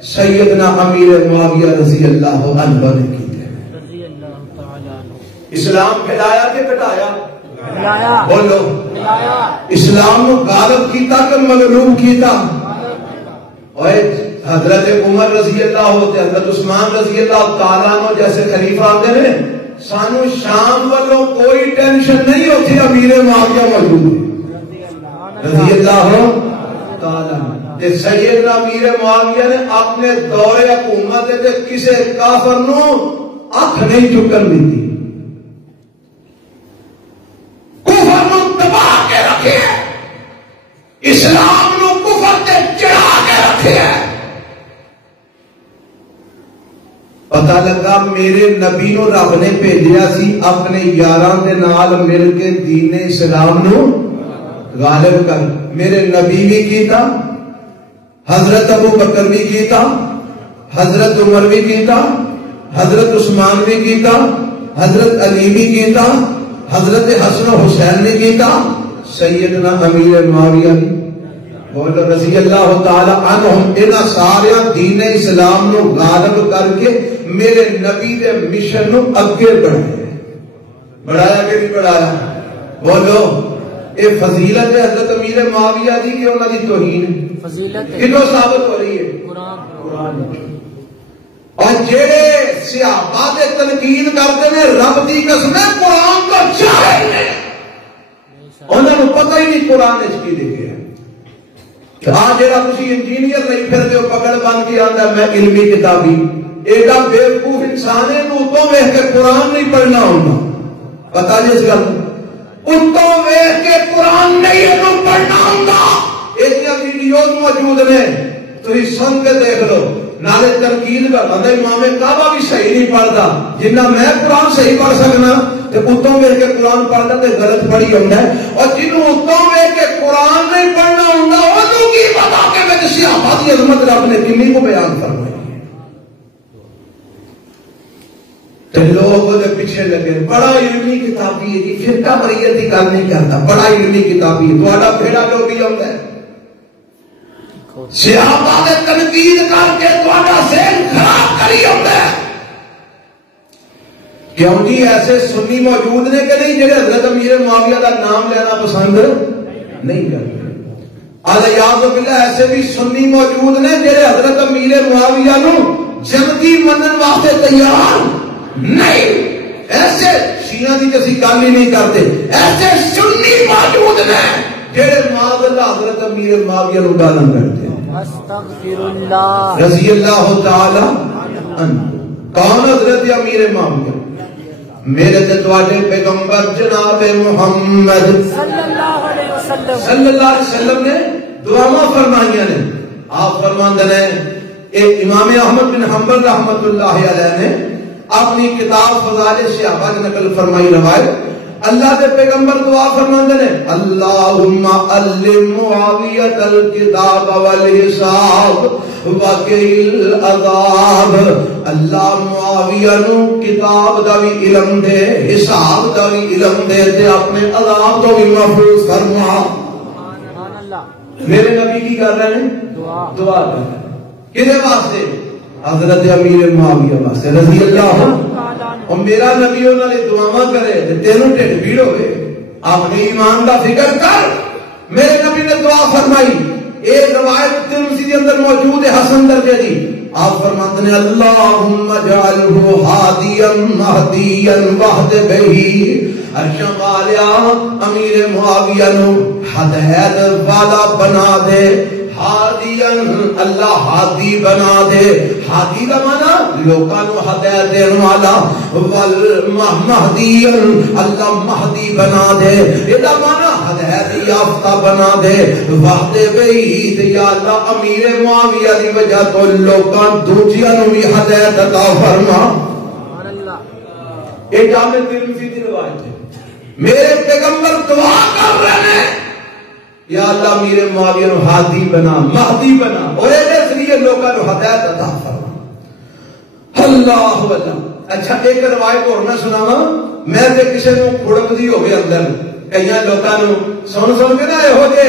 سیدنا امیر معاویہ رضی اللہ عنہ نے کیتے ہیں۔ اسلام پھیلایا کہ کٹایا؟ بولو، اسلام غالب کیتا کہ مغلوب کیتا؟ حضرت عمر رضی اللہ ہوتے، حضرت عثمان رضی اللہ تعالیٰ عنہ جیسے خلیفہ آتے ہیں، سانو شام والوں کوئی ٹینشن نہیں ہوتی، امیر معاویہ موجود رضی اللہ تعالیٰ عنہ۔ سیدنا امیر معاویہ نے اپنے دور حکومت کسی کافر نو اکھ نہیں چکن دیتی، کفر نو دبا کے رکھے، اسلام نو کفر تے چڑھا کے رکھے۔ پتہ لگا میرے نبی نو رب نے بھیجیا سی اپنے یاراں دے نال مل کے دین اسلام نو غالب کر. میرے نبی بھی کیتا, حضرت ابو بکر بھی کیتا, حضرت عمر بھی کیتا, حضرت عثمان بھی کیتا, حضرت علی بھی کیتا, حضرت حسن و حسین بھی کیتا, سیدنا امیر معاویہ بھی. بولو رضی اللہ تعالی عنہم. انہاں سارے دین اسلام نو غالب کر کے میرے نبی دے مشن نو اگے بڑھایا. بڑھایا کہ نہیں بڑھایا؟ بولو اے فضیلت ہے حضرت امیر معاویہ دی کہ انہاں دی توہین ہے؟ فضیلت ہے. کتوں ثابت ہو رہی ہے؟ قرآن. اور جڑے صحابہ دے تنقید کرتے ہیں رب دی قسم قرآن کو جاہل نے, انہاں نوں پتہ ہی نہیں قرآن وچ کی لکھیا ہے. آج جڑا تسی انجینئر نہیں پھرتے ہو پکڑ بن کے آندا میں علمی کتابی, ایڈا بیوقوف انسان ہے تو اتوں ویکھ کے قرآن نہیں پڑھنا ہوندا. پتہ نہیں اس گل اتوں ویکھ کے قرآن نہیں پڑھنا ہوندا. ایسا ویڈیوز موجود نے تسی سن کے دیکھ لو. نالے تنقید کرتا امام کعبہ بھی صحیح نہیں پڑھتا جنہ میں قرآن صحیح پڑھ سکنا, تے اتوں ویکھ کے قرآن پڑھتا تے غلط پڑھی ہوندا ہے. اور جنوں اتوں ویکھ کے قرآن نہیں پڑھنا ہوندا اونوں کی پتہ کہ میں صحابہ دی عظمت رب نے کتنی کو بیان فرمائی. تے لوگ دے پیچھے لگے بڑا علمی کتابی ہے جی, فرقہ واریت دی گل نہیں کرتا, بڑا علمی کتابی ہے. تہاڈا بھیڑا جو بھی ہوندا ہے صحابہ نے تنقید کر کے تہاڈا ذہن خراب کری ہوندا ہے. کیوں جی ایسے سنی موجود نے کہ نہیں جڑے حضرت امیر معاویہ کا نام لینا پسند نہیں کرتے. الیاذ باللہ ایسے بھی سنی موجود نے جڑے حضرت امیر معاویہ نو جنتی منن واسطے تیار نہیں. ایسے شیعہ دی کسی گل ہی نہیں کرتے. ایسے سنی موجود نے جڑے معاذ اللہ حضرت امیر معاویہ نو گالاں کرتے ہیں. استغفر اللہ رضی اللہ تعالی عنہ. کون حضرت امیر معاویہ؟ میرے تے تواڈے پیغمبر جناب محمد صلی اللہ علیہ وسلم نے دعاواں فرمائیاں نے. آپ فرماندے نے امام احمد بن حنبل رحمۃ اللہ علیہ نے اپنی کتاب فضائل صحابہ میں نقل فرمائی روایت. اللہ کے پیغمبر دعا فرماندے نے اللہم علم معاویہ الکتاب والحساب وقیل العذاب. اللہ معاویہ نو کتاب دا بھی علم دے, حساب دا بھی علم دے, تے اپنے عذاب تو بھی محفوظ فرما. میرے نبی کی کر رہے ہیں دعا کر رہے ہیں. کدے واسطے؟ حضرت امیر معاویہ واسطے رضی اللہ عنہ. اور میرا نبی انہوں نے دعاواں کرے تے تینوں ٹھڈ پیڑ ہوئے. اپنے ایمان دا فکر کر. میرے نبی نے دعا فرمائی, ایک روایت ترمذی کے اندر موجود ہے حسن درجے دی. آپ فرماتے ہیں اللہم اجعلہ ہادیا مہدیا واہد بہ. عرشاں والیا امیر معاویہ نو ہدایت والا بنا دے. ہادین اللہ ہادی بنا دے. ہادی کا معنی لوکاں نو ہدایت دین والا. مہدین اللہ مہدی بنا دے. یہ معنی ہدایت یافتہ بنا دے. وحد بعید یا اللہ امیر معاویہ دی وجہ تو لوکاں دوجیاں نو بھی ہدایت عطا فرما. سبحان اللہ. یہ جامع ترمذی دی روایت ہے. میرے پیغمبر دعا کر رہے ہیں یا اللہ میرے معاویہ نو ہادی بنا, مہدی بنا, اور اے ذریعے لوکاں نو ہدایت عطا فرما. اللہ اللہ. اچھا ایک روایت اور میں سناواں. میں تے کسے نو کھڑک دی ہوے اندر کئیاں لوکاں نو سن کے نا ایہو جے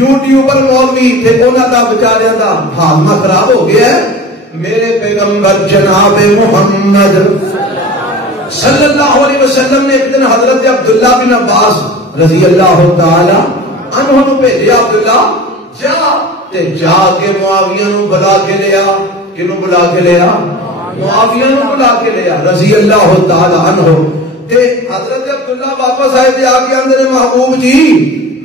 یوٹیوبر مولوی تے انہاں دا بیچاریاں دا حال خراب ہو گیا ہے. میرے پیغمبر جناب محمد صلی اللہ علیہ وسلم نے ایک دن حضرت عبداللہ بن عباس رضی اللہ تعالی عنہ نو بھیجیا, عبداللہ جا تے جا کے معاویہ نو بلا کے لیا. کنو بلا کے لیا؟ معاویہ نو بلا کے لیا رضی اللہ تعالی عنہ. تے حضرت عبداللہ واپس آئے تے آگے اندر محبوب جی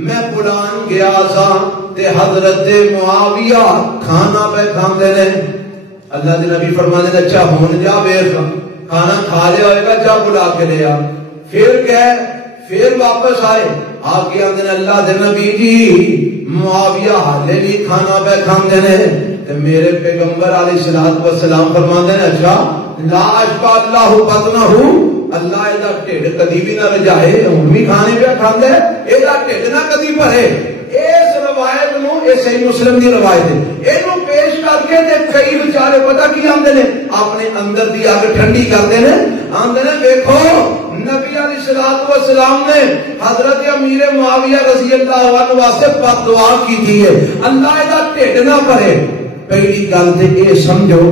میں بلان گیا سا تے حضرت معاویہ کھانا پہ کھاندے نے. اللہ دے نبی فرمانے اچھا ہون جا ویکھ کھانا کھا لیا ہوئے گا, جا بلا کے لیا. پھر کہے پھر واپس آئے آگے اندر اللہ دے نبی جی معاویہ حالے بھی کھانا پہ کھاندے نے. تے میرے پیغمبر علیہ الصلوۃ والسلام فرماندے نے اچھا لا اشبع اللہ بطنہ، اللہ ایدہ ٹھیڑ کدی بھی نہ رجائے، ہم بھی کھانے پہ کھاندے ایدہ ٹھیڑ نہ کدی بھرے۔ اس روایت نو، اے صحیح مسلم دی روایت ہے، اینو پیش کر کے تے کئی بیچارے پتہ کی آندے نے اپنے اندر دی اگ ٹھنڈی کردے نے، آندے نے دیکھو نبی علیہ الصلوۃ والسلام نے حضرت امیر معاویہ رضی اللہ عنہ واسطے بد دعا کی تھی ہے، اللہ دا ٹھڈ نہ بھرے۔ پہلی گل تے اے سمجھو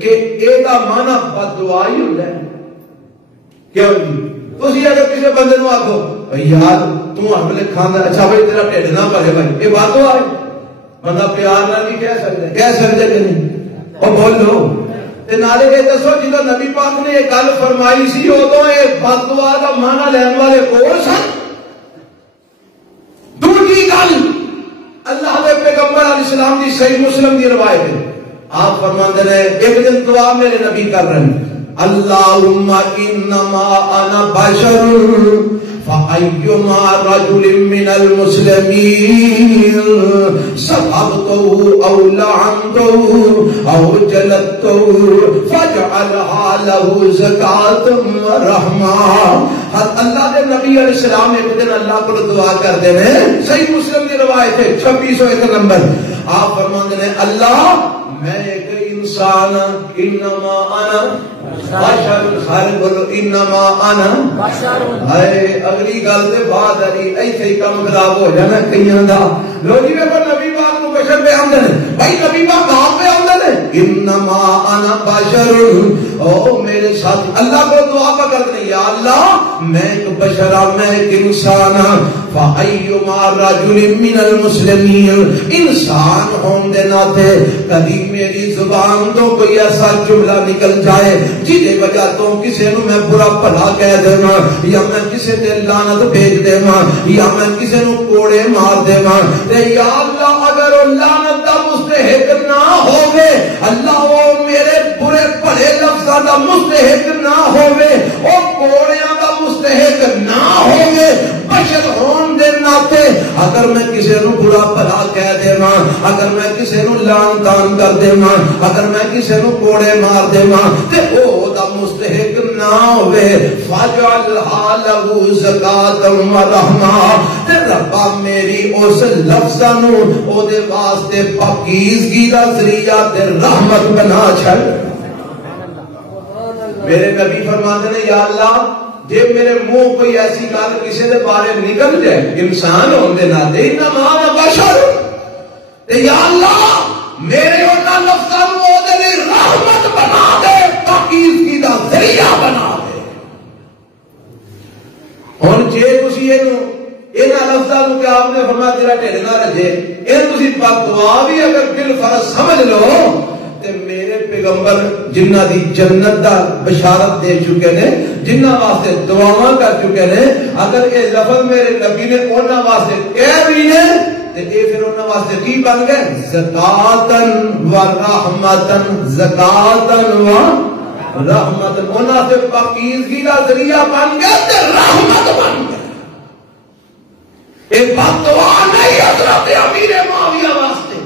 کہ اے دا معنی بد دعا ہی ہوندا ہے۔ کیوں جی تسی اگر کسی بندے نو آکھو بھائی یار تو ہم نے کھانا، اچھا بھائی تیرا ٹھڈ نہ بھرے بھائی، یہ بات تو ہے بندہ پیار نہ نہیں کہہ سکتے کہ نہیں، اور بولو تے نالے یہ دسو جدو نبی پاک نے یہ گل فرمائی سی ادو یہ بد دعا کا معنی لین والے کون سن؟ دوسری گل اللہ کے پیغمبر علیہ السلام کی صحیح مسلم کی روایت ہے، آپ فرماتے ہیں ایک دن دعا میرے نبی کر رہے ہیں، اللہم انما انا بشر فأيما رجل من المسلمين سببته أو لعنته أو جلدته فاجعلها له زكاة ورحمة۔ اللہ کے نبی علیہ السلام ایک دن اللہ کو دعا کرتے ہیں، صحیح مسلم کی روایت ہے 2601 نمبر، آپ فرماتے ہیں اللہ میں ایک انسان، انما انا بشر، سارے بولو انما انا بشر۔ اگلی گل سے بعد علی ایسے ہی کم خراب ہو جانا کئیاں دا، لوگ جی پر نبی پاک کو بشر پہ آمدے نے، بھائی نبی پاک آپ پہ آمدے نے، انما انا بشر، او میرے ساتھ اللہ کو دعا پہ کرتے ہیں، یا اللہ میں ایک بشر ہوں، میں ایک انسان ہوں، فَأَيُّمَا رَجُلٍ مِّنَ الْمُسْلِمِينَ، انسان ہوں دے ناتے کبھی میری زبان تو کوئی ایسا جملہ نکل جائے جیدے وجہ تو کسے نو میں برا بھلا کہہ دے ماں، یا میں کسے تے لعنت بھیج دے ماں، یا میں کسے نو کوڑے مار دے ماں، تے یا اللہ اگر وہ لعنت دا مستحق نہ ہوگے، اللہ وہ میرے برے بھلے لفظاں دا مستحق نہ ہوگے، وہ کوڑیاں دا مستحق نہ ہوگے، بشر ہون دے ناتے اگر میں کسے نو برا بھلا کہہ دے ماں، اگر میں کسے نو لعن تان کر دے ماں، اگر میں کسے نو کوڑے مار دے ماں، تے او دا مستحق نہ ہوئے، فَاجْعَلْهَا لَهُ زَكَاةً وَرَحْمَةً، تے ربا میری اس لفظاں نو او دے واسطے پاکیزگی دا ذریعہ تے رحمت بنا چھڑ۔ میرے نبی فرماتے ہیں یا اللہ جے میرے منہ کوئی ایسی گل کسی دے بارے نکل جائے انسان ہوندے ناتے انما انا بشر، تے یا اللہ میرے انہاں لفظاں نو او دے لئی رحمت بنا دے، پاکیزگی دا ذریعہ بنا دے۔ ہن جے تسی انہاں لفظاں نو کہ آپ نے فرمایا تیرا ٹھڈ نہ رجے، اے تسی بد دعا بھی اگر بالفرض سمجھ لو تے میرے پیغمبر جنہ دی جنت دا بشارت دے چکے نے، جنہ واسطے دعاواں کر چکے نے، اگر یہ لفظ میرے نبی نے انہاں واسطے کہہ بھی نے تے اے پھر انہاں واسطے کی بن گئے؟ زکاتن و رحمتن، زکاتن و رحمتن، انہاں سے پاکیزگی کا ذریعہ بن گئے تے رحمت بن گئے۔ ایک بات دعا نہیں حضرت امیر معاویہ واسطے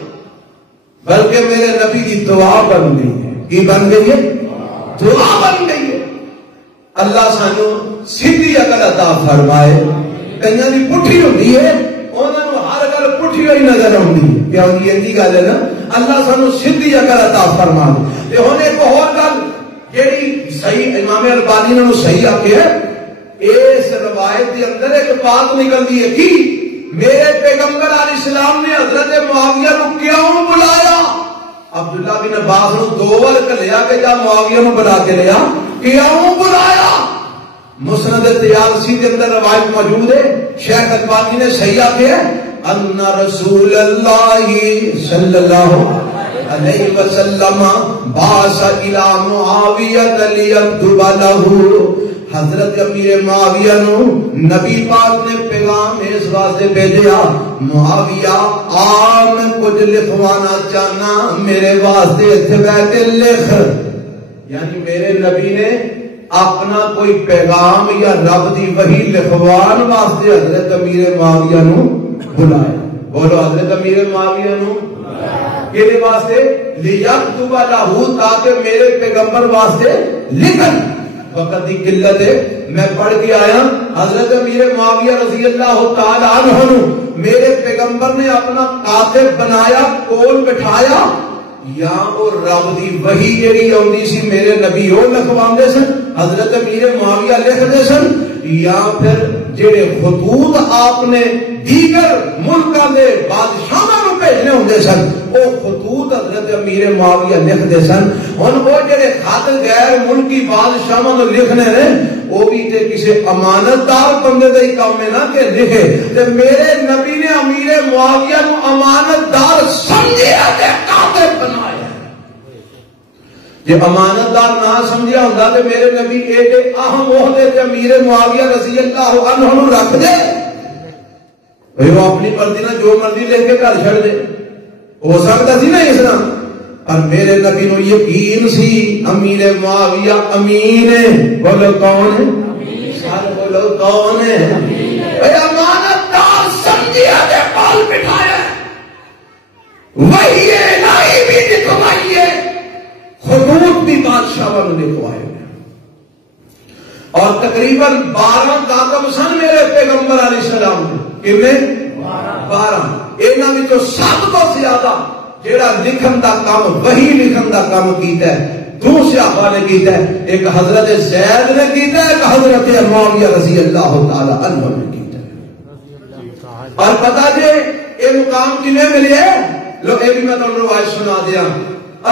بلکہ میرے نبی کی دعا بن گئی ہے۔ کی بن گئی ہے؟ دعا بن گئی ہے۔ اللہ سانو سیدھی عقل عطا فرمائے، کئیاں دی پٹھی ہوندی ہے انہاں نو ہر گل پٹھی ہوئی نظر آندی ہے، کیا ہوندی ہے گل ہے نا، اللہ سانو سیدھی عقل عطا فرمائے۔ تے ہن ایک اور گل جیڑی صحیح امام البانی نے صحیح آکھیا ہے، اس روایت دے اندر ایک بات نکلدی ہے کہ میرے پیغمبر علیہ السلام نے حضرت معاویہ کو کیوں بلایا؟ عبداللہ بن عباس نے دو بار کہیا کہ جا معاویہ کو بلا کے لیا، کیوں بلایا؟ مسند طیالسی کے اندر روایت موجود ہے، شیخ البانی نے صحیح آکھیا ہے ان رسول اللہ صلی اللہ علیہ وسلم بعث الى معاویہ لیکتب لہ، حضرت امیر معاویہ نو نبی پاک نے پیغام اس واسطے بھیجیا، معاویہ آ میں کچھ لکھوانا چاہنا، میرے واسطے اتنے بیٹھ کے لکھ۔ یعنی میرے نبی نے اپنا کوئی پیغام یا رب دی وحی لکھوان واسطے حضرت امیر معاویہ نو بلایا۔ بولو حضرت امیر معاویہ نو کہ واسطے لیکتب لہ تاکہ میرے پیغمبر واسطے لکھن. وقت کی قلت ہے میں پڑھ کے آیا حضرت امیر معاویہ رضی اللہ تعالی عنہ میرے پیغمبر نے اپنا کاتب بنایا کول بٹھایا یا او رب دی وحی جڑی اوندی سی میرے نبی او لکھواندے سن حضرت امیر معاویہ لکھدے سن یا پھر جڑے خطوط آپ نے دیگر ملکاں دے بادشاہاں نوں بھیجنے ہوندے سن او خطوط حضرت امیر معاویہ لکھدے سن. ہن او جڑے خط غیر ملکی بادشاہاں نوں لکھنے نے او بھی تے کسے امانتدار بندے دا ہی کام ہے نا کہ لکھے. تے میرے نبی نے امیر معاویہ نوں امانتدار سمجھیا تے کاتب بنایا. جے امانتدار نہ سمجھیا ہوندا تے میرے نبی ایڈے اہم عہدے تے امیر معاویہ رضی اللہ عنہ نوں رکھ دے. وہ اپنی مرضی نہ جو مرضی لے کے گھر چھڑ دے ہو سکتا سی نا اس طرح. پر میرے نبی نو یقین سی امیر معاویہ امین ہے. بولو کون ہے؟ سارے بولو کون ہے؟ امانتدار سمجھیا تے پال بٹھایا وہی الہی بھی لکھوائی ہے خطوط بھی بادشاہ نے لکھوائے اور تقریباً 12 کاتب سن میرے پیغمبر علیہ السلام نے. کتنے؟ 12. انہاں وچوں سب تو زیادہ جیڑا لکھن دا کام وہی لکھن دا کام کیتا ہے دو صحابہ نے کیتا ہے. ایک حضرت زید نے کیتا ہے ایک حضرت معاویہ رضی اللہ تعالی عنہ نے کیتا ہے. اور پتہ جے یہ مقام کنے ملے لو اے بھی میں تمہیں روایت سنا دیا.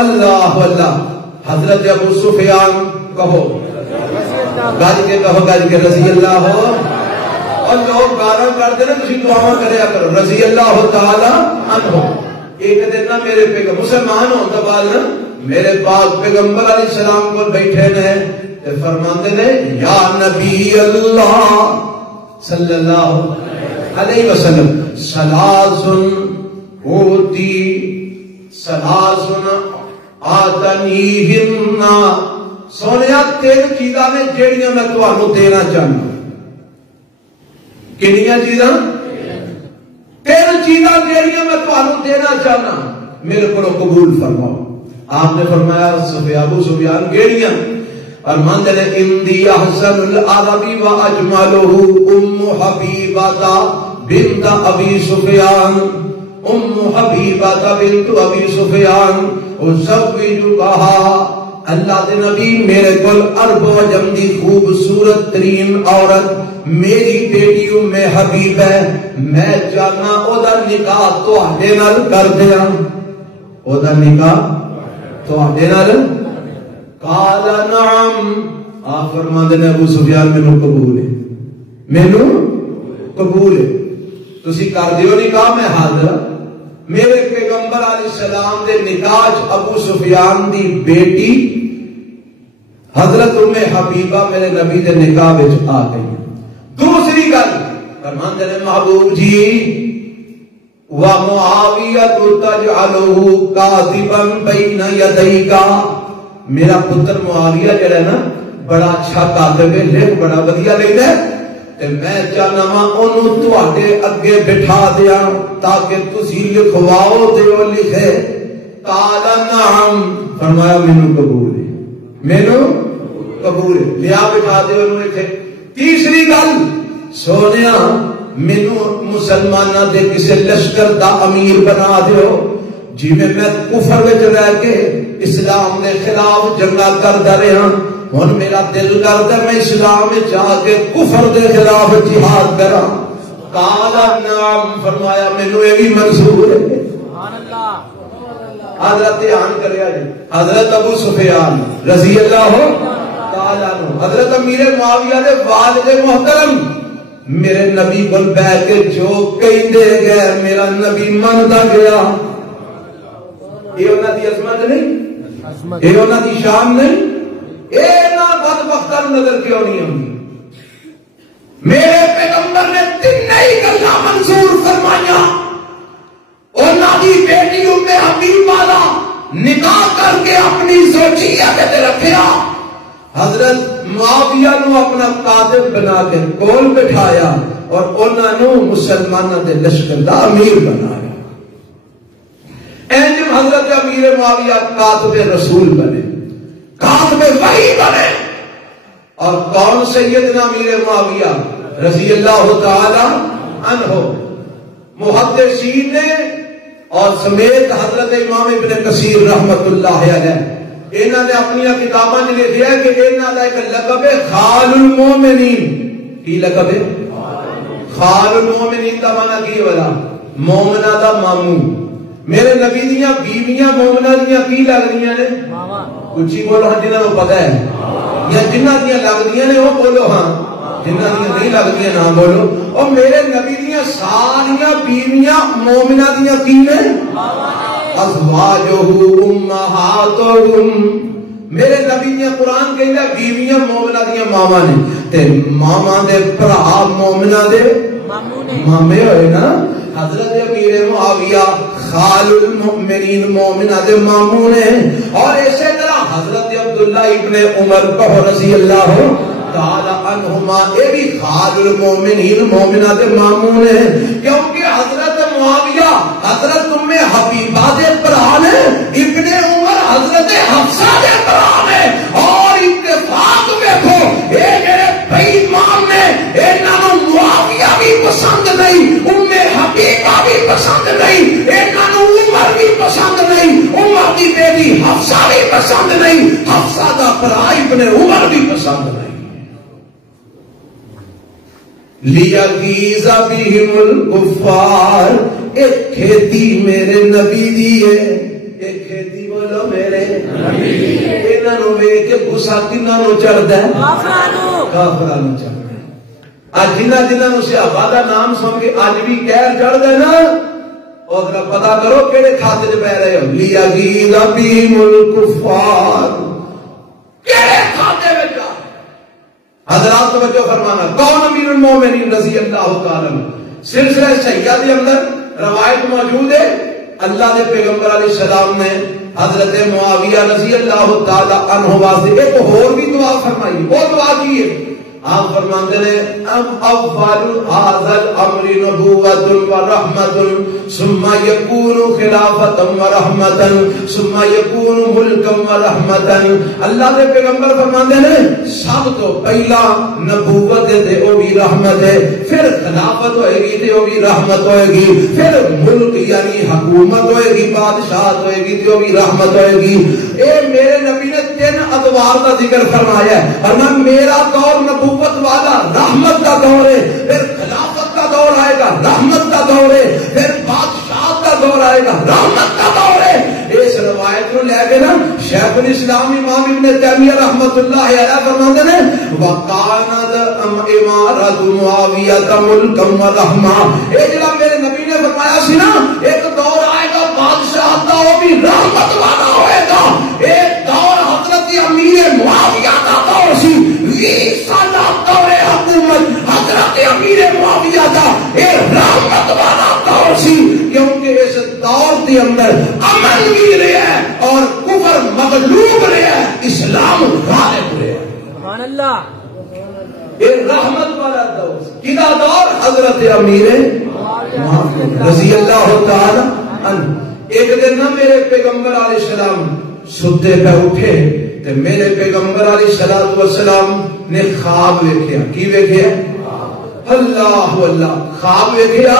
اللہ اللہ حضرت ابو سفیان کہو گج کے کہو گج کے رضی اللہ ہو. اور لوگ گانا کرتے ہیں تسی دعا کریا کرو رضی اللہ تعالی عنہ. ایک دن نا میرے پیغمبر مسلمان ہون دا بعد نا میرے پاک پیغمبر علیہ السلام کو بیٹھے نے تے فرماندے نے یا نبی اللہ صلی اللہ علیہ وسلم سلاسن اوتی سلاسن آتنیہن. سونیا 3 چیزاں نے جیڑیاں میں تانوں دینا چاہنا. کنیاں چیزاں؟ 3 چیزاں جیڑیاں میں تانوں دینا چاہنا میرے کو قبول فرماؤ. آپ نے فرمایا ابو سفیان کیڑیاں؟ فرماندے نے اندی احسن العربی و اجملہ ام حبیبہ بنت ابی سفیان. ام حبیبہ بنت ابی سفیان وزوجها. اللہ دے نبی میرے کول عرب و عجم دی خوبصورت ترین عورت میری بیٹی ام حبیب ہے. میں چاہنا او دا نکاح تواڈے نال کر دیاں. او دا نکاح تواڈے نال. قال نعم. آپ فرماندے نے ابو سفیان مینوں قبول ہے مینوں قبول ہے تسی کر دیو نکاح میں حاضر. میرے پیغمبر علیہ السلام دے نکاح ابو سفیان دی بیٹی حضرت ام حبیبہ میرے نبی دے نکاح وچ آ گئی. دوسری گل فرماندے نے محبوب جی و معاویہ تجعلہ کاتبا بین یدیک. میرا پتر معاویہ جڑا ہے نا بڑا اچھا کاتب ہے لکھ بڑا ودیا لکھدا ہے تے میں چاہنا وا اونوں تواڈے اگے بٹھا دیاں تاکہ تسی لکھواؤ تے او لکھے. قال نعم. فرمایا مینوں قبول ہے مینوں قبول ہے لیا بٹھا دے اونوں لکھے. تیسری گل سونیا مینوں مسلماناں دے کسے لشکر دا امیر بنا دیو جی میں کفر وچ رہ کے اسلام دے خلاف جنگا کردا رہا. ہن میرا دل کردا میں اسلام وچ آ کے کفر دے خلاف جہاد کراں. قال نعم. فرمایا مینوں یہ بھی منظور ہے. سبحان اللہ. حضرت دھیان کریا جی حضرت ابو سفیان رضی اللہ تعالی عنہ حضرت امیر معاویہ دے والد محترم میرے نبی کول بیٹھ کے جو کہندے گئے میرا نبی مندا گیا. یہ انہاں دی عظمت نہیں یہ انہاں دی شان نہیں. اے نا بدبختاں نظر کیوں نہیں آندی. میرے پیغمبر نے 3 گلاں منظور فرمائیاں. انہاں دی بیٹی ام حبیبہ دا نکاح کر کے اپنی زوجیت تے رکھیا. حضرت معاویہ نو اپنا کاتب بنا کے کول بٹھایا اور انہاں نو مسلماناں دے لشکر دا امیر بنایا. اینجم حضرت امیر معاویہ کاتب رسول بنے، کاتب وحی بنے. اور کون سیدنا امیر معاویہ رضی اللہ تعالی عنہ؟ محدثین نے اور سمیت حضرت امام ابن کثیر رحمت اللہ علیہ انہوں نے اپنی کتاباں میں لکھا ہے کہ انہوں کا ایک لقب ہے خال المومنین. کی لقب ہے؟ خال المومنین کا معنی کی والا مومنہ دا ماموں. میرے نبی دیاں بیویاں مومنہ دیاں کی لگدیاں نے؟ کچھ بولو ہاں جنہاں کو پتہ ہے، یا جنہ دیاں لگدیاں نے وہ بولو ہاں، جنہ دیاں نہیں لگدیاں نہ بولو. اور میرے نبی دیاں ساریاں بیویاں مومنہ دیاں کی نے؟ ازواجہ امہاتہم. میرے نبی دیاں قرآن کہندا بیویاں مومنہ دیاں ماواں نے تے ماواں دے بھرا مومنہ دے مامے ہوئے نا. حضرت امیر معاویہ خال المؤمنین مومنہ دے ماموں نے. اور اسی طرح حضرت عبداللہ ابن عمر رضی اللہ تعالی عنہما اے بھی خال المؤمنین مومنہ دے ماموں نے. کیونکہ حضرت معاویہ حضرت ام حبیبہ دے بھرا نے، ابن عمر حضرت حفصہ دے بھرا نے. اور اتفاق دیکھو اے میرے بے ایمان نے انہاں نوں معاویہ بھی پسند نہیں، ام حبیبہ بھی پسند نہیں، انہاں نوں عمر بھی پسند نہیں، عمر دی بیٹی حفصہ بھی پسند نہیں، حفصہ دا بھرا ابن عمر بھی پسند نہیں. لیغیظ بہم الکفار. ایک کھیتی میرے نبی دی ہے، ایک کھیتی بولو میرے نبی دی ہے. انہاں نوں ویکھ کے غصہ کنہاں نوں چڑھدا ہے؟ کافراں نوں چڑھدا ہے. اج جنہاں نوں صحابہ دا نام سن کے اج بھی قہر چڑھدا ہے نا، اور ذرا پتہ کرو کیڑے کھاتے وچ پے رہے ہو. لیغیظ بہم الکفار کیڑے کھاتے وچ؟ حضرات توجہ فرمانا. کون امیر المومنین رضی اللہ تعالی عنہ؟ سلسلہ صحیحہ کے اندر روایت موجود ہے اللہ کے پیغمبر علیہ السلام نے حضرت معاویہ رضی اللہ تعالی عنہ واسطے ایک اور بھی دعا فرمائی. وہ دعا کی ہے، آپ فرماتے ہیں اول هذا الامر نبوۃ ورحمۃ ثم يكون خلافۃ ورحمۃ ثم يكون ملکا ورحمۃ. اللہ کے پیغمبر فرماتے ہیں سب تو پہلا نبوت ہے وہ بھی رحمت ہے، پھر خلافت ہوئے گی تے وہ بھی رحمت ہوئے گی، پھر ملک یعنی حکومت ہوئے گی، بادشاہت ہوئے گی تے وہ بھی رحمت ہوئے گی. اے میرے نبی نے 3 ادوار کا ذکر فرمایا ہے. فرمایا میرا دور نبوت والا رحمت کا دور ہے، پھر خلافت کا دور آئے گا رحمت کا دور ہے، پھر بادشاہت کا دور آئے گا رحمت کا دور ہے. اس روایت کو لے کے نا شیخ الاسلام امام ابن تیمیہ رحمت اللہ علیہ فرماتے ہیں وَقَانَتْ عِمَارَةُ مُعَاوِيَةَ مُلْكًا وَرَحْمَةً. یہ جڑا میرے نبی نے فرمایا سی نا ایک دور آئے گا بادشاہت کا وہ بھی رحمت والا ہوئے گا. ایک دور حضرت امیر معاویہ کا دور سی، 20 سالہ دور حکومت حضرت امیر معاویہ کا ایک رحمت والا دور سی. کیونکہ اس دور کے اندر امن بھی رہا ہے اور کفر مغلوب رہا ہے، اسلام غالب رہا ہے. سبحان اللہ. یہ رحمت والا دور کدا دور؟ حضرت امیر معاویہ رضی اللہ تعالی عنہ. ایک دن نہ میرے پیغمبر علیہ السلام ستے پہ اٹھے تے میرے پیغمبر علیہ السلام نے خواب ویکھیا. کی ویکھیا؟ اللہ اللہ. خواب ویکھیا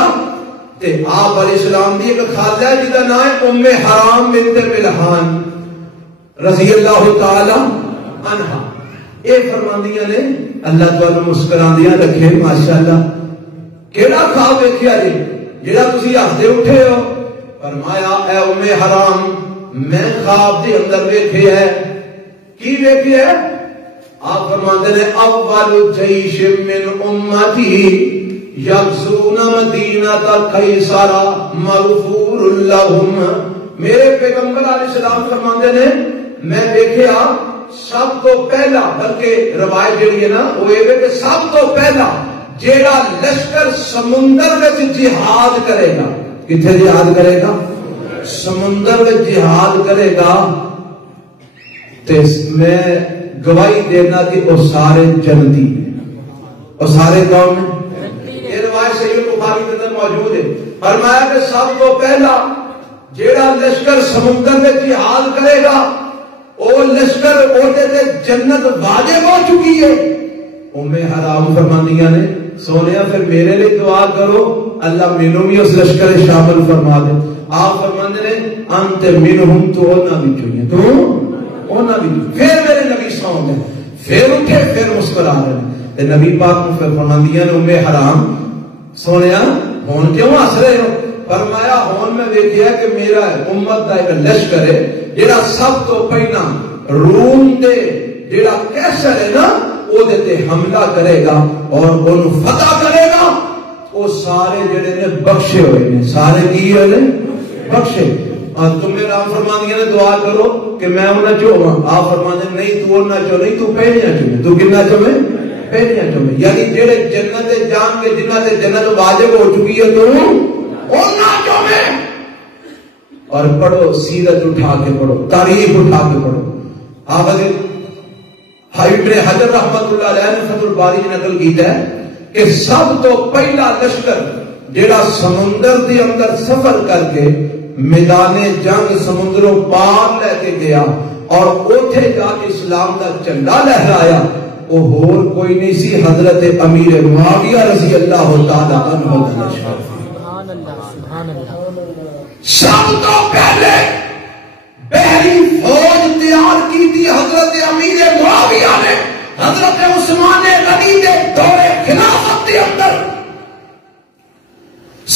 تے آپ علیہ السلام دی ایک خالہ جس کا نام ہے ام حرام بنت ملحان رضی اللہ تعالی عنہا. اے فرماندیاں نے اللہ تعالی مسکراندیاں رکھے ماشاءاللہ. کیڑا خواب ویکھیا جی جڑا تسی ہسدے اٹھے ہو؟ فرمایا اے ام حرام میں خواب دے اندر ویکھے ہے. کی ویکھے ہے؟ آپ فرماتے ہیں اول جیش من امتی یغزون مدینہ قیصر مغفور لهم. میرے پیغمبر علیہ السلام فرماتے ہیں میں دیکھا سب تو پہلا، بلکہ روایت جڑی ہے نا وہ یہ ہے کہ سب تو پہلا جیڑا لشکر سمندر میں جہاد کرے گا. کتنے جہاد کرے گا؟ سمندر میں جہاد کرے گا. میں گواہی دینا کہ وہ سارے جنتی اور سارے کون ہیں؟ یہ روایت صحیح بخاری کے اندر موجود ہے. فرمایا کہ سب کو پہلا جیڑا لشکر سمندر میں جہاد کرے گا او لشکر اوتے تے جنت واجب ہو چکی ہے. حرام فرماندیاں نے سونیا پھر میرے لیے دعا کرو اللہ مینوں بھی اس لشکر شامل فرما دے. آپ فرماندے نے انت منہم تو نہ بھی چوئے تو اونا بھی. پھر میرے نبی سو گئے پھر اٹھے پھر مسکرا رہے تے نبی پاک نے پھر فرماندیاں نے حرام سونیا ہون کیوں ہس رہے ہو؟ فرمایا ہون میں دیکھیا کہ میرا امت دا ایک لشکر ہے جڑا سب تو پہلا روم دے جڑا کیسر ہے نا او دے تے حملہ کرے گا اور اونوں فتح کرے گا. وہ سارے جڑے نے بخشے ہوئے نے سارے کی ہوئے نے بخشے. اور تمہیں رام فرماندیاں نے دعا کرو کہ میں انہاں چوں ہاں. آپ فرماندے نہیں تو انہاں چوں نہیں تو پہلیاں چوں تو کنا چوں میں پہلیاں چوں میں. یعنی جڑے جنت جان کے جنہاں تے جنت واجب ہو چکی ہے تو انہاں چوں میں. اور پڑھو سیرت اٹھا کے پڑھو تاریخ اٹھا کے پڑھو. آپ ابن حجر رحمت اللہ علیہ نے فتح الباری میں نقل کیتا ہے کہ سب تو پہلا لشکر جڑا سمندر دے اندر سفر کر کے میدان جنگ سمندروں پار لے کے گیا اور اوتھے جا کے اسلام کا جھنڈا لہرایا وہ اور کوئی نہیں سی حضرت امیر معاویہ رضی اللہ تعالی عنہ کا لشکر. سبحان اللہ سبحان اللہ. سب تو پہلے بحری فوج تیار کی تھی حضرت امیر معاویہ نے حضرت عثمان غنی کے دور خلافت کے اندر.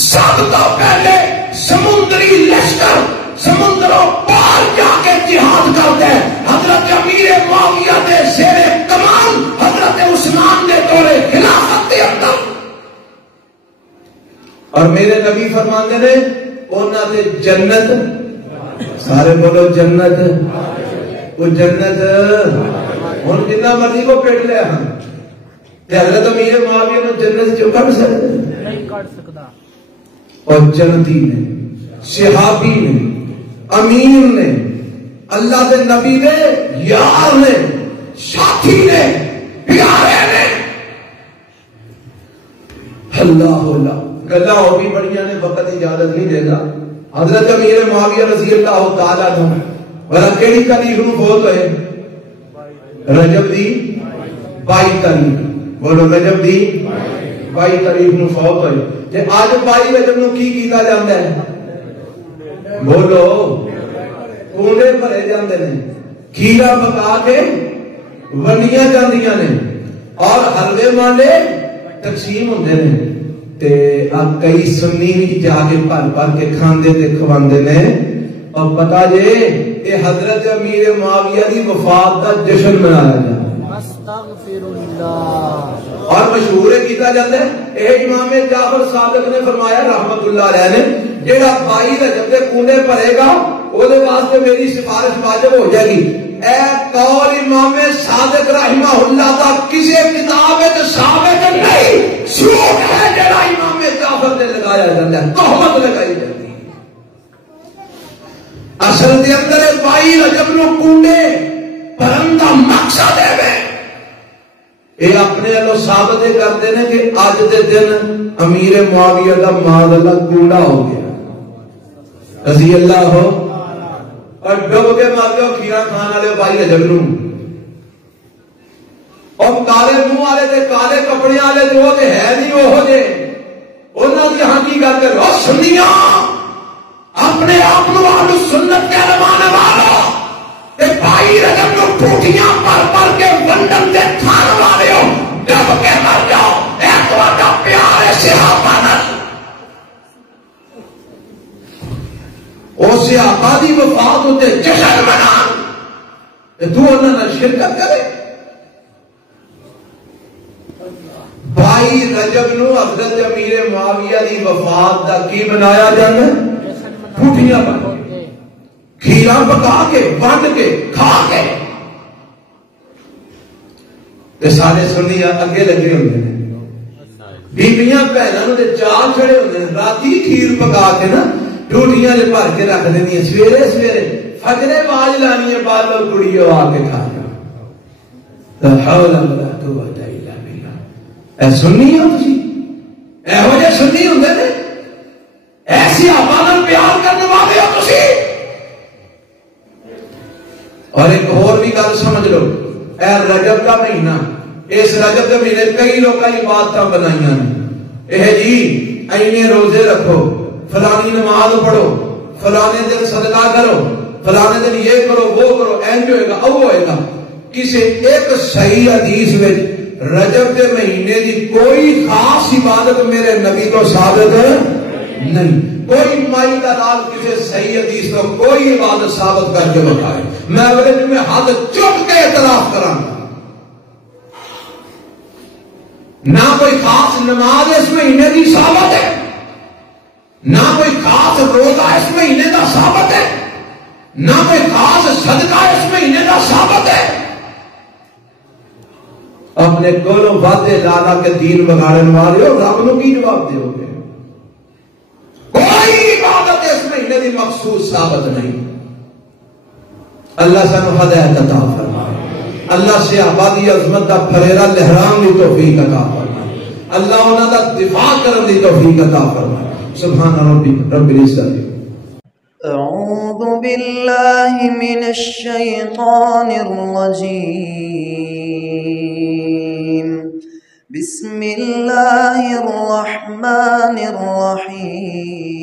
سب تو پہلے سمندری لشکر سمندروں پار جا کے جہاد کرتے ہیں حضرت امیر معاویہ کے زیر کمان حضرت عثمان کے دور خلافت کے اندر. اور میرے نبی فرماتے نے انہاں تے جنت سارے بولو جنت. وہ جنت ہن جتنا مرضی کو پیٹ لیا ہاں تے حضرت امیر معاویہ نے جنت چوں کڈ سکتے نہیں کڈ سکدا. اور جنتی نے صحابی نے امیر نے اللہ کے نبی نے یار نے ساتھی نے پیارے نے اللہ اللہ گلا ہو بھی بڑیاں نے وقت اجازت نہیں دے گا. حضرت امیر معاویہ رضی اللہ تعالیٰ عنہ ورا کیڑی تاریخ نو فوت ہوئے؟ رجب دی 22 تاریخ. بولو رجب دی 22 تاریخ نو فوت ہوئے. تے اج 22 رجب نو کی کیتا جاندا ہے؟ بولو کونے بھرے جاندے نے کھیرا پکا کے ونڈیاں جاندیاں نے اور حلوے مانڈے تقسیم ہوندے نے. تے اب کئی سنی بھی جا کے بھر کے کھاندے تے کھواندے نے. اور پتہ جے اے حضرت امیر معاویہ دی وفات دا جشن منایا جاتا. استغفر اللہ. اور مشہور کیتا جاتا ہے اے امام جعفر صادق نے فرمایا رحمت اللہ علیہ نے جیڑا 22 رجب دے کونے بھرے گا او دے واسطے میری سفارش واجب ہو جائے گی. اے قول امام صادق رحمہ اللہ دا کسی کتاب وچ ثابت نہیں. جھوٹ ہے جڑا امام جعفر تے لگایا جاتا ہے تہمت لگائی جاتی ہے. اصل دے اندر 22 رجب نو کونے بھرن دا مقصد ہے اے اپنے لو ثابت کرتے ہیں کہ اج دے دن امیر معاویہ دا مال اللہ کوڑا ہو گیا رضی اللہ ہو اور ڈب کے مار کے کھیرا کھان والے 22 رجب نو اور کالے منہ والے تے کالے کپڑے والے جو تے ہے نہیں وہ جے انہاں دی حقیقت تے روشنیاں اپنے آپ نو اہل سنت کہلوانے والا تے 22 رجب نو ٹوٹیاں پر کے ونڈن تے کھان والے ہو ڈب کے مر جاؤ. اے تہاڈا پیار ہے صحابہ نال. او صحابہ دی وفات تے جشن منا تے تو انہاں نال شرکت کرے. 22 رجب نو حضرت امیر معاویہ دی وفات دا کی منایا جاندا ہے؟ ٹوٹیاں پر کھیرا پکا کے ونڈ کے کھا کے تے سارے سنی اگے لگے ہوندے نے. بیبیاں بہناں نوں تے چار چڑے ہوندے نے راتی کھیر پکا کے نا ٹوٹیاں دے بھر کے رکھ دینی سویرے سویرے فجرے باز لانی ہے بعد لوگ کڑیو آ کے کھا جا. لا حول ولا قوت الا باللہ. اے سنی ہو تسی ایہو جے سنی ہوندے نے ایسی آبا نال پیار کرنے والے ہو تسی. اور ایک اور بھی گل سمجھ لو، اے رجب کا مہینہ، اس رجب کے مہینے کئی لوگ عبادتاں بنائیاں نے، اے جی اینے روزے رکھو، فلانی نماز پڑھو، فلانے دن صدقہ کرو، فلانے دن یہ کرو وہ کرو، اینج ہوئے گا او ہوئے گا۔ کسی ایک صحیح حدیث میں رجب کے مہینے کی کوئی خاص عبادت میرے نبی کو ثابت نہیں، کوئی مائی کا لال کسی صحیح حدیث کو کوئی عبادت ثابت کر کے بتائے، میں اگلے دن میں ہاتھ چک کے اعتراف کراں گا۔ نہ کوئی خاص نماز اس مہینے کی ثابت ہے، نہ کوئی خاص روزہ اس مہینے کا ثابت ہے، نہ کوئی خاص صدقہ اس مہینے کا ثابت ہے۔ اپنے کولوں وعدے لالا کے دین بگاڑن والے ہو، رب نو کی جواب دیو گے؟ کوئی عبادت اس مہینے کی مخصوص ثابت نہیں۔ اللہ سانو ہدایت عطا فرمائے، اللہ سے آبادی عظمت کا پھریرا لہران کی توفیق عطا فرمائے، اللہ انہاں دا دفاع کرنے کی توفیق عطا فرمائے۔ سبحان ربک رب العزت۔ أعوذ بالله من الشيطان الرجيم. بسم الله الرحمن الرحيم.